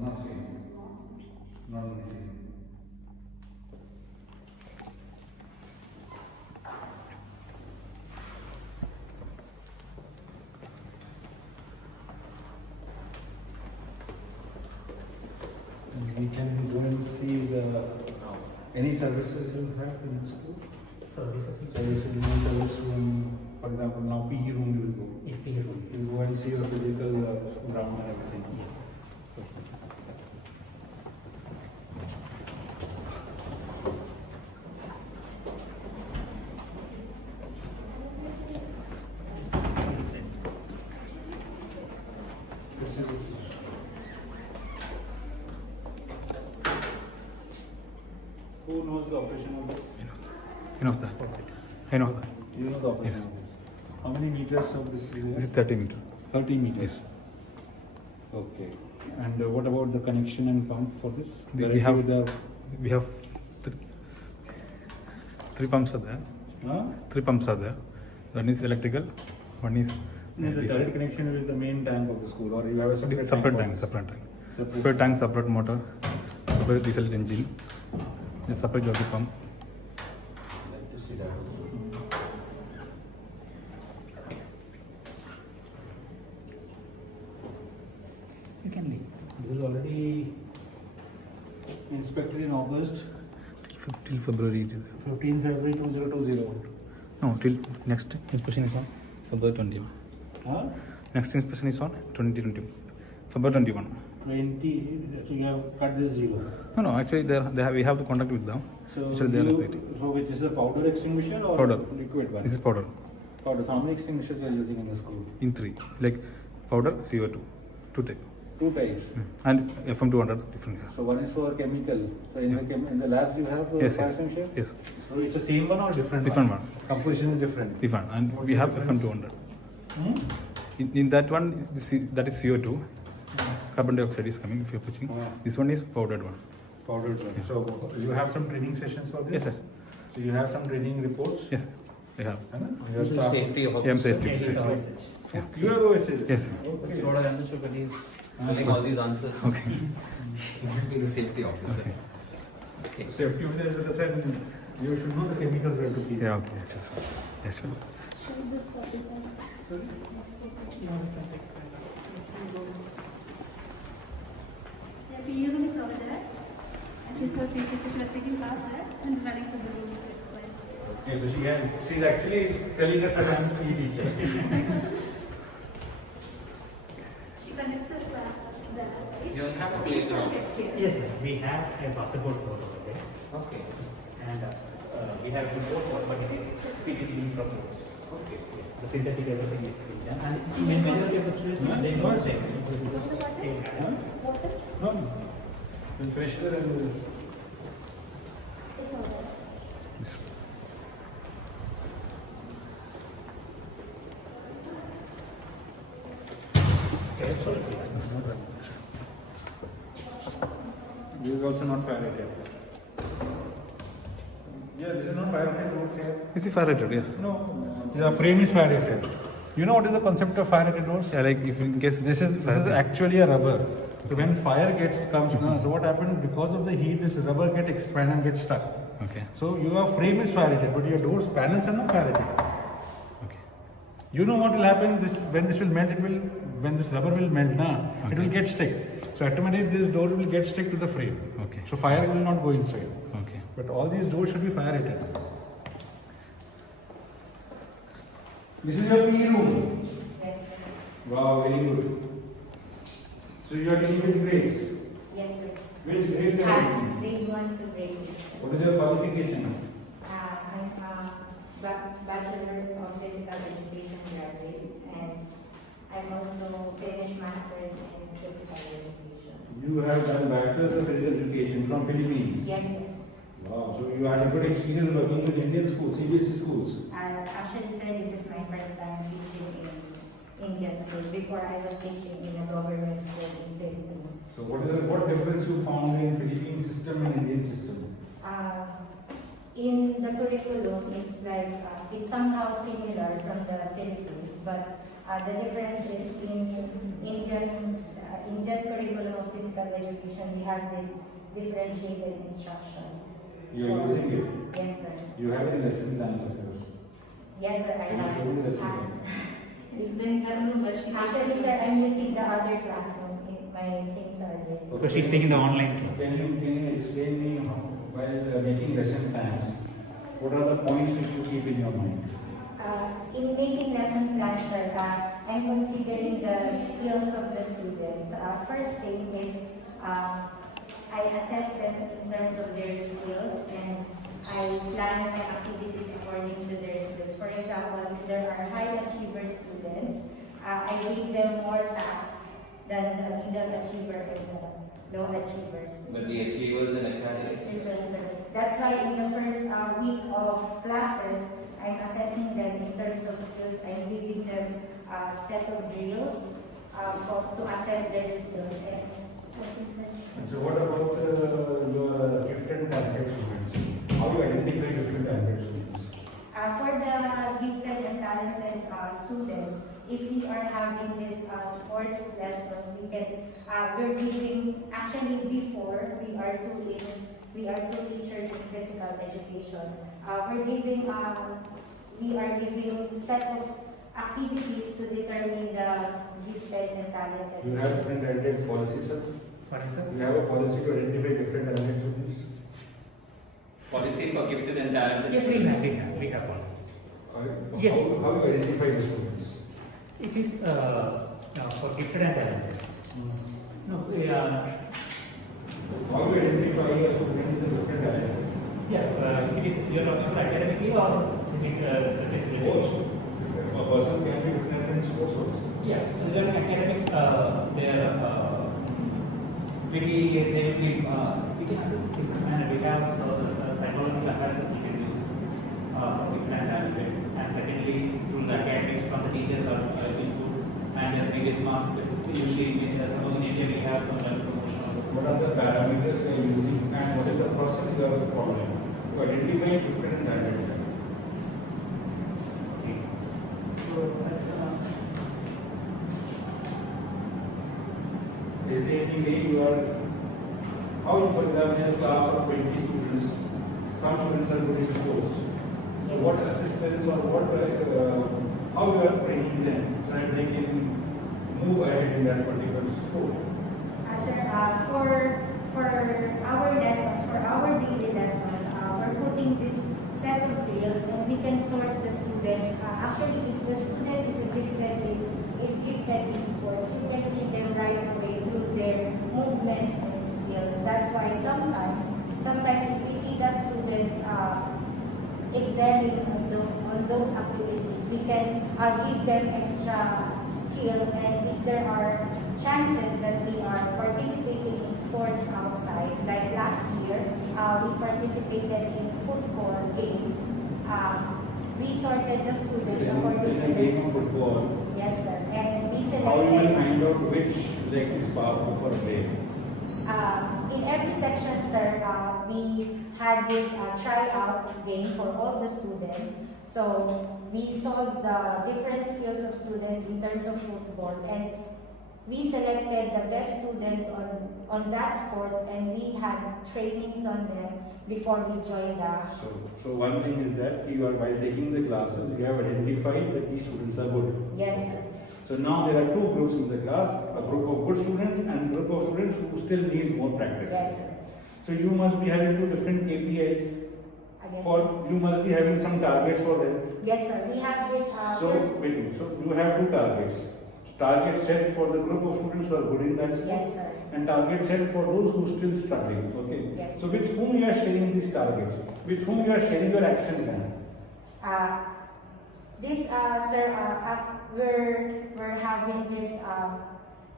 not same? Not only same. And we can go and see the any services you have in school. Services. Services, new service room, for example, now PE room you will go. EP room. You go and see your physical ground and everything. Yes. This is who knows the operation of this? He knows that. I know that. You know the operation Yes. of this. How many meters of this is This there? is 30 meter. 30 meters. Okay. And what about the connection and pump for this? We Directly have- with the, We have three pumps are there. huh? 3 pumps are there. One is electrical, one is No, the diesel. direct connection with the main tank of the school, or you have a separate Separate for tank, this? separate tank. Separate. Separate tank, separate motor. separate diesel engine, a separate jockey pump. Let us see that also. You can leave. It was already inspected in August, Till February. 15 February 2020. No, till next inspection is on February 21. Huh? Next inspection is on 2020. February 21. 20, so you have cut this zero. No, actually we have the contact with them. So, Actually, they are respecting. so which is a powder extinguisher or Powder. liquid one? This is powder. Powder. So how many extinguishers you are using in the school? In 3. Like powder, CO2. 2 type. 2 types. And FM 200 different. So one is for chemical. So in in the lab you have Yes, fire yes. extinguisher? Yes. So it's the same one or different? Different one. Composition is different. Different. And What we is have the FM difference? 200. In that one, that is CO2. Carbon dioxide is coming if you're pushing. This one is powdered one. Powdered one. So you have some training sessions for this? Yes, yes. So you have some training reports? Yes, I have. Your This is staff- safety I am officer. safety. Yeah. You are OSH? Yes. Okay. That's what I understood when he's filling all these answers. Okay. He must be the safety officer. Okay. Okay. Safety officer is the same. You should know the chemicals where to keep. Yeah, okay. Yes, sir. Yes, sir. Show this copy, sir. Yeah, PU room is over there. And she's her thesis, she was taking class there and running to the room to explain. Okay, so she's actually telling us that I'm a teacher. She connects her class to the last side. You'll have a playground. Yes, sir. We have a basketball court over there. Okay. And we have football court, but it is being proposed. Okay. The synthetic everything is being done. And when majority of the students, they don't take No, no. The fresher and It's all right. Yes. this is also not fire rated. Yeah, this is not fire rated doors here. Is it fire rated? Yes. No, the frame is fire rated. You know what is the concept of fire rated doors? Yeah, like if in case This is actually a rubber. So when fire comes now, so what happens because of the heat, this rubber expand and get stuck. Okay. So your frame is fire rated, but your doors panels are not fire rated. Okay. You know what will happen? When this will melt, when this rubber will melt, it will get stuck. So automatically this door will get stuck to the frame. Okay. So fire will not go inside. Okay. But all these doors should be fire rated. This is your PE room. Yes. Wow, very good. So you are taking which grades? Yes, sir. Which grades are you taking? Grade 1 to grade 2. What is your qualification? I'm a Bachelor of Physical Education graduate, and I'm also finished Masters in Physical Education. You have done Bachelor's of Physical Education from Philippines. Yes, sir. Wow, so you had a good experience working with Indian schools, Cbse schools. Actually, sir, this is my first time teaching in Indian school. Before, I was teaching in a government school in Philippines. So what difference you found in Philippine system and Indian system? In the curriculum, it's like it's somehow similar from the Philippines, but the difference is in Indian curriculum of physical education, we have this differentiated instruction. You are using it. Yes, sir. You have any lesson plans of yours? Yes, sir. I Can you have. show me the lesson As- plan? Is then her room where she Actually, sir, I'm using the other classroom. My things are there. So she's taking the online class. Can you explain me while making lesson plans, what are the points which you keep in your mind? In making lesson plans, sir, I'm considering the skills of the students. First thing is I assess them in terms of their skills, and I plan my activities according to their skills. For example, if there are high achiever students, I give them more tasks than the middle achiever and the low achievers. But the achievers in academics. That's why in the first week of classes, I'm assessing them in terms of skills. I'm giving them a set of drills to assess their skills. So what about your gifted and talented students? How do you identify gifted and talented students? For the gifted and talented students, if we are having this sports lesson, we're giving, actually before, we are two teachers in physical education. We are giving set of activities to determine the gifted and talented. You have different talented policies, sir? Pardon, sir? You have a policy to identify different talented students? Policy for gifted and talented Yes, students. we have policies. Yes. Yes. How you identify the students? It is for gifted and talented. No, How you identify a student with different talented? yeah, it is, you are talking about academically or is it physical education? A person can be different in sports also. Yes, so they are academic, they are, maybe they will be, we can assess it and we have psychological apparatus we can use for different talented. And secondly, through the academics from the teachers or input and the biggest marks, usually some in India we have some promotion of What are the parameters they are using and what is the process you are following to identify different talented? Okay. So, Is there any way you are, how for example in a class of 20 students, some students are good in sports. So what assistance or what, how you are training them so that they can move ahead in that particular sport? Sir, for our lessons, for our daily lessons, we're putting this set of drills and we can sort the students. Actually, if the student is gifted in sports, you can see them right away through their movements and skills. That's why sometimes if we see that student excelling on those activities, we can give them extra skill, and if there are chances that we are participating in sports outside, like last year, we participated in football game. We sorted the students according In to a game their of football, yes, sir. And we how you will selected find out which leg is powerful for a player? in every section, sir. We had this tryout game for all the students. So we saw the different skills of students in terms of football, and we selected the best students on that sports, and we had trainings on them before we joined the. So one thing is that you are, by taking the classes, you have identified that these students are good. Yes, sir. So now there are two groups in the class, a group of good students and a group of students who still need more practice. Yes, sir. So you must be having two different KPIs, Again, or you must be having some targets for them. yes, sir. We have this. So wait a minute. So you have two targets. Target set for the group of students who are good in that sport, Yes, sir. and target set for those who are still struggling. Okay. Yes. So with whom you are sharing these targets? With whom you are sharing your action plan? Sir, we're having this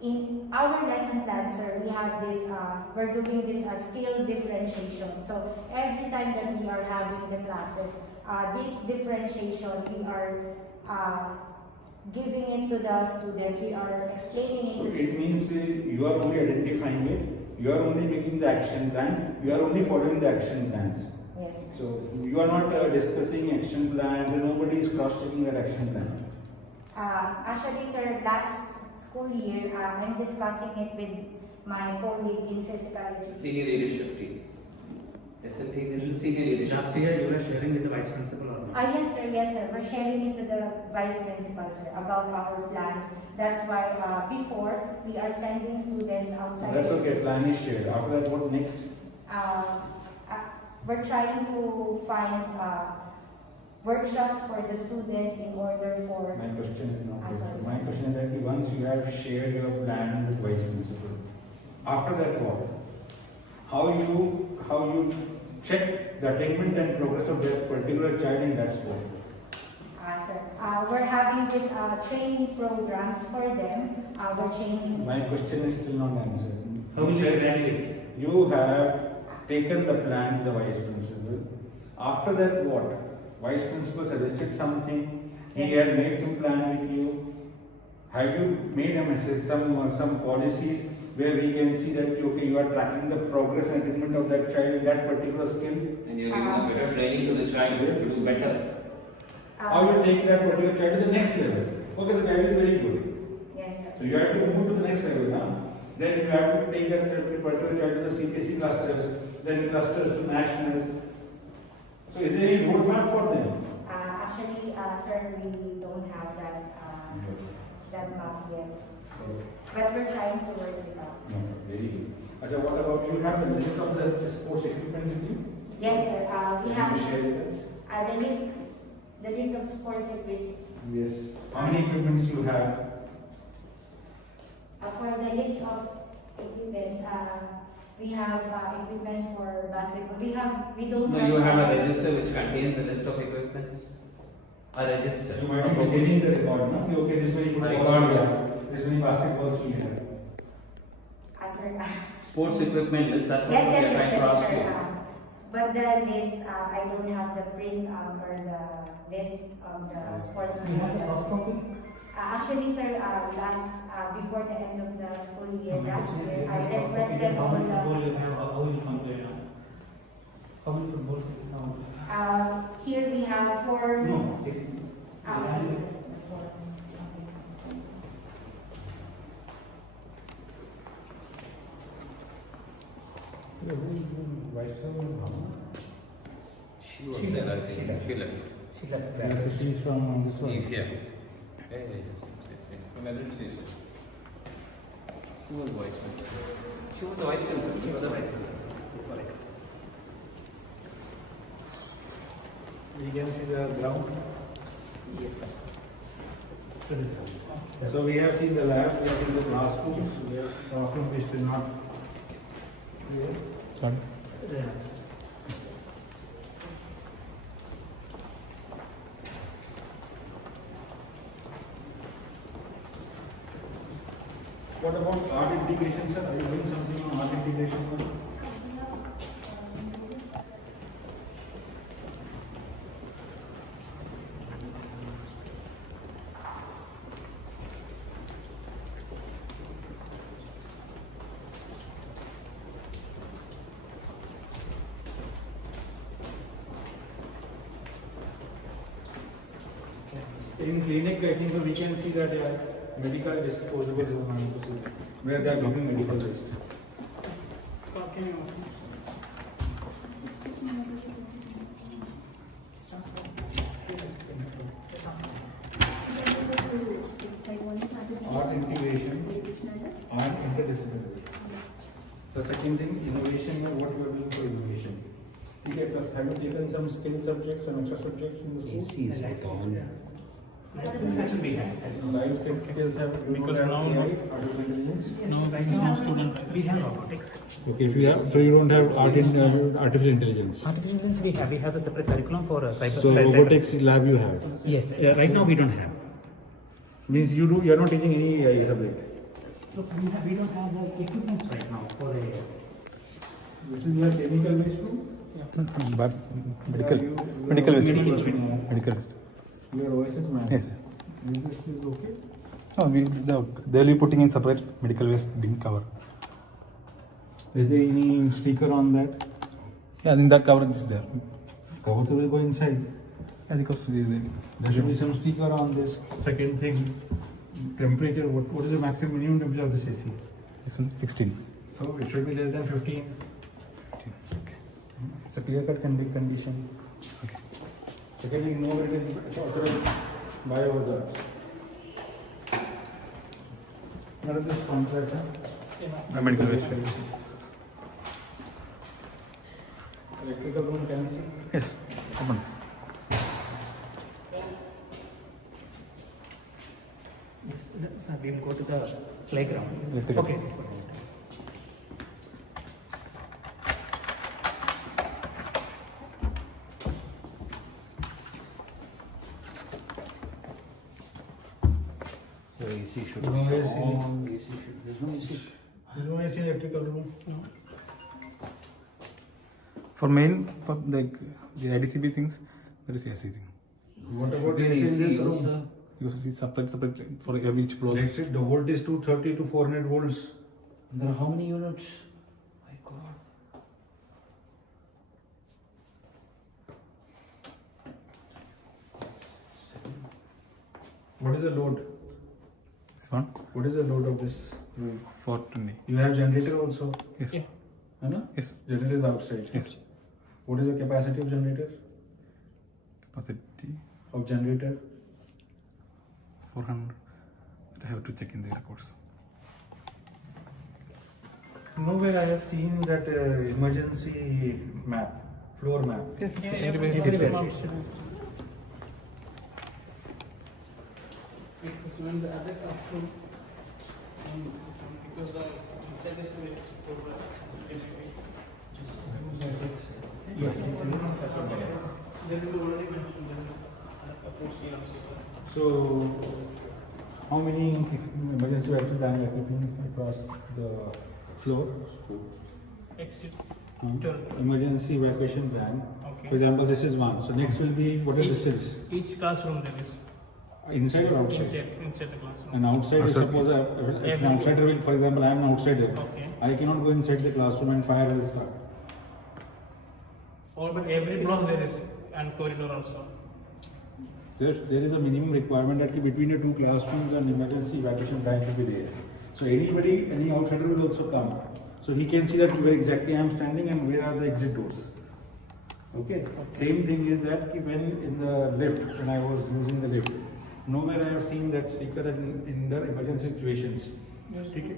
in our lesson plan, sir. We have this. We're doing this skill differentiation. So every time that we are having the classes, this differentiation we are giving it to the students. We are explaining So it. it means you are only identifying it. You are only making the action plan. You are only following the action plans. Yes. So you are not discussing action plans, and nobody is cross-checking that action plan. Actually, sir, last school year, I'm discussing it with my colleague in physical education. Senior leadership team. SLT is the senior leadership. last year you were sharing with the vice principal or not? Yes, sir. We're sharing it to the vice principal, sir, about our plans. That's why before we are sending students outside. That's okay. Plan is shared. After that, what next? We're trying to find workshops for the students in order for. My question is not. Sorry. My question is that once you have shared your plan with vice principal, after that what? How you check the attainment and progress of that particular child in that sport? Sir, we're having this training programs for them. We're training. My question is still not answered. How will you evaluate? You have taken the plan to the vice principal. After that, what? Vice principal suggested something. He Yes. has made some plan with you. Have you made a message, some policies where we can see that okay, you are tracking the progress and attainment of that child in that particular skill? And you're giving a better training to the child to do better. How you take that particular child to the next level? Okay, the child is very good. Yes, sir. So you have to move to the next level now. Then you have to take that particular child to the Cbse clusters, then clusters to nationals. So is there any roadmap for them? Actually, sir, we don't have that map yet. But we're trying to work it out. No, very good. Acha, what about you have the list of the sports equipment with you? Yes, sir. We Can have you share with us? the list of sports equipment. Yes. How many equipments you have? For the list of equipments, we have equipments for basketball. We don't No, have. you have a register which contains a list of equipments. A register. You might be maintaining the record, no? Okay, this many footballs Record, we have, this many basketballs we have. Sir, Sports equipment list, that's what yes, we yes, are trying to yes, ask sir. you. But the list, I don't have the print or the list of the sports. You have a soft copy? Actually, sir, before the end of the school year, last year, I requested How all many football the. you have? How will you compare now? How many footballs you have? Here we have four. No, this. Yes, sir. Four. She was there, I think. She left. She left She is from this one. Yeah. From every station. She was vice principal. She was the vice principal. She was the vice principal. We can see the ground. Yes, sir. So we have seen the lab, we have seen the classrooms, we have classroom is still not clear. Sorry. What about art integration, sir? Are you doing something on art integration? In clinic, I think we can see that medical disposables where they are giving medical waste. Art integration, art interdisciplinary. The second thing, innovation, what you are doing for innovation. Okay, plus have you taken some skill subjects and extra subjects in the school? Section we have. Life skills have, Because now- AI, artificial intelligence? No, no student. We have robotics. Okay, if you have, so you don't have artificial intelligence. Artificial intelligence we have. We have a separate curriculum for cyber. So robotics lab you have. Yes. Right now we don't have. Means you are not teaching any AI subject. Look, we don't have the equipment right now for a. This is your chemical based too? But medical, You- medical waste. medical. Medical waste. Your OSS man. Yes, sir. This is okay? No, they'll be putting in separate medical waste bin cover. Is there any sticker on that? Yeah, I think that cover is there. Cover will go inside. Yeah, because There should be some sticker on this. Second thing, temperature. What is the maximum minimum temperature of this AC? this one 16. So it should be less than 15. Okay. It's a clear cut condition. Okay. Secondly, no it is authorized biohazards. What is this contract? Medical waste. Electrical room can you see? Yes. Open. Yes, sir, we will go to the playground. Electrical. Okay. So AC should No be AC. on. AC should. There's no AC. There's no AC in electrical room. For main, for the IDCB things, there is AC thing. What Should about be an AC in this AC, room? sir. Because it is separate for each floor. Let's say the volt is 230 to 400 volts. There are how many units? My God. What is the load? This one What is the load of this room? 420. You have generator also? Yes. Yeah. Huh? Yes. Generator is outside. Yes. What is the capacity of generator? Capacity Of generator? 400. I have to check in the reports. Nowhere I have seen that emergency map, floor map. Yes. Yeah, Anyway, yeah, it is there. yeah. When the other classroom and this one, because the inside is very Yes. there is already mentioned there is a post here also. So, how many emergency vehicle van are keeping across the floor? Exit. Emergency evacuation van. Okay. For example, this is one. So next will be what is distance? Each classroom there is Inside or outside? inside the classroom. And outside, if Outside. suppose if an outsider will, for example, I am an outsider. Okay. I cannot go inside the classroom and fire will start. All but every block there is and corridor also. There is a minimum requirement that between the two classrooms an emergency evacuation van should be there. So anybody, any outsider will also come. So he can see that where exactly I am standing and where are the exit doors. Okay. Same thing is that when in the lift, when I was using the lift, nowhere I have seen that sticker in the emergency situations. Okay.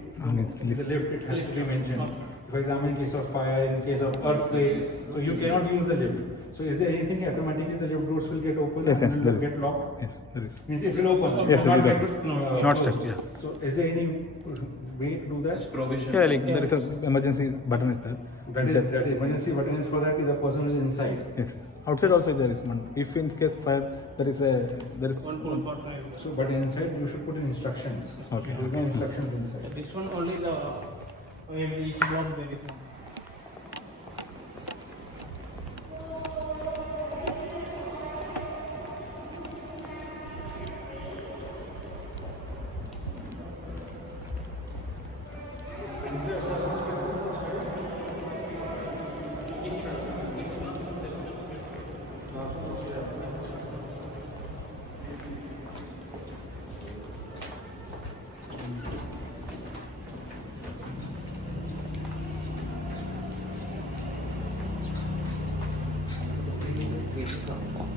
In the lift it has to be mentioned. For example, in case of fire, in case of earthquake, so you cannot use the lift. So is there anything automatically the lift doors will get open Yes, and yes, will there is. get locked? Yes, there is. Means it will open. Yes, not it will get open. to, Not closed. stuck, yeah. So is there any way to do that? Provision. Yeah, like there is a emergency button is there. That emergency button is for that if the person is inside. Yes. Outside also there is one. If in case fire, there is One pull button is there. So, but inside you should put instructions. Okay. There is no instructions inside. This one only the each block there is one.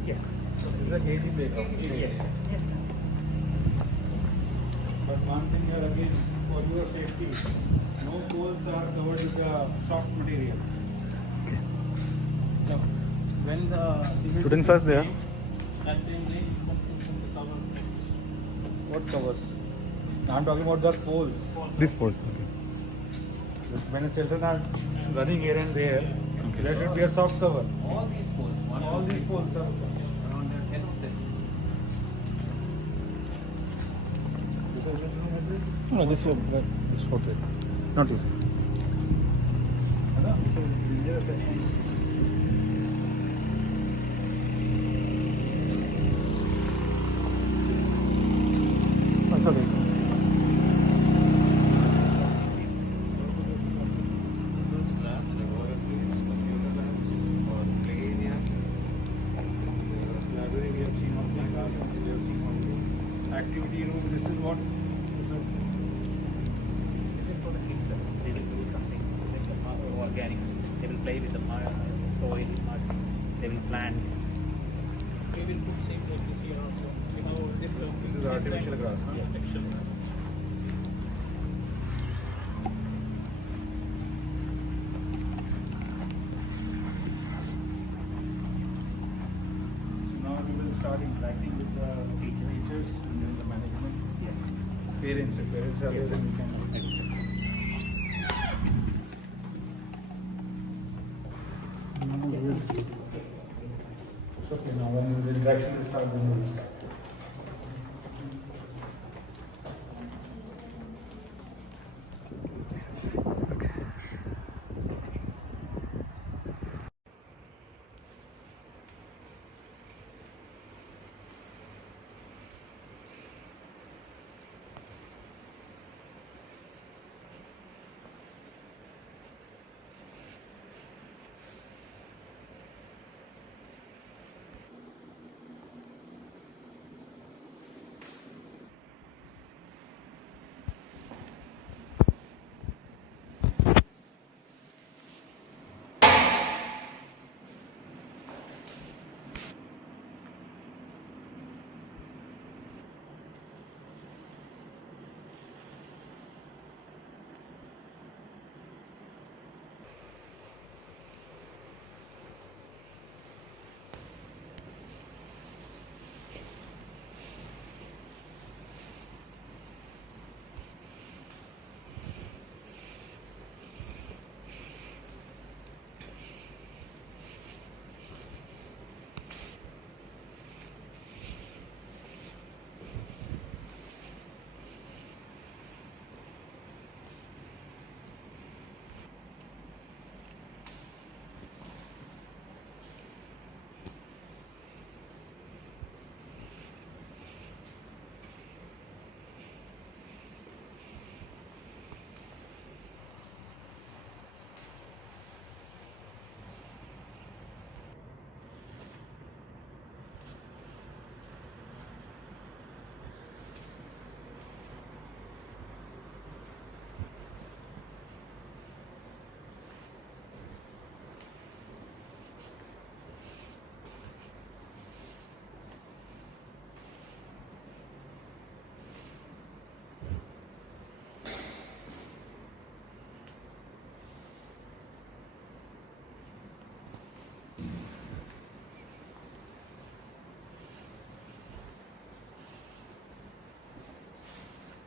Yeah. This is a KG breakout. Yes. Yes. But one thing here again, for your safety, no poles are covered with the soft material. No. When the Students was there. that time they something from the cover. What covers? I'm talking about the poles. This pole. Okay. When the children are running here and there, there should be a soft cover. All these poles. All these poles are. Around 10 of them. This is which room is this? No, this photo. Not used. This is here, the- Also there. Those labs, laboratories, computer labs, or play area. Library we have seen on the class, we have seen on activity room. This is what? This is for the kids. They will do something like the organic. They will play with the mud, soil, mud. They will plant. We will put same like this here also. You know this. This is artificial grass, huh? Yes, artificial grass. So now we will start interacting with the teachers and then the management. Yes. Parents, if parents are there, then we can. Okay, now when the interaction will start, then we will start.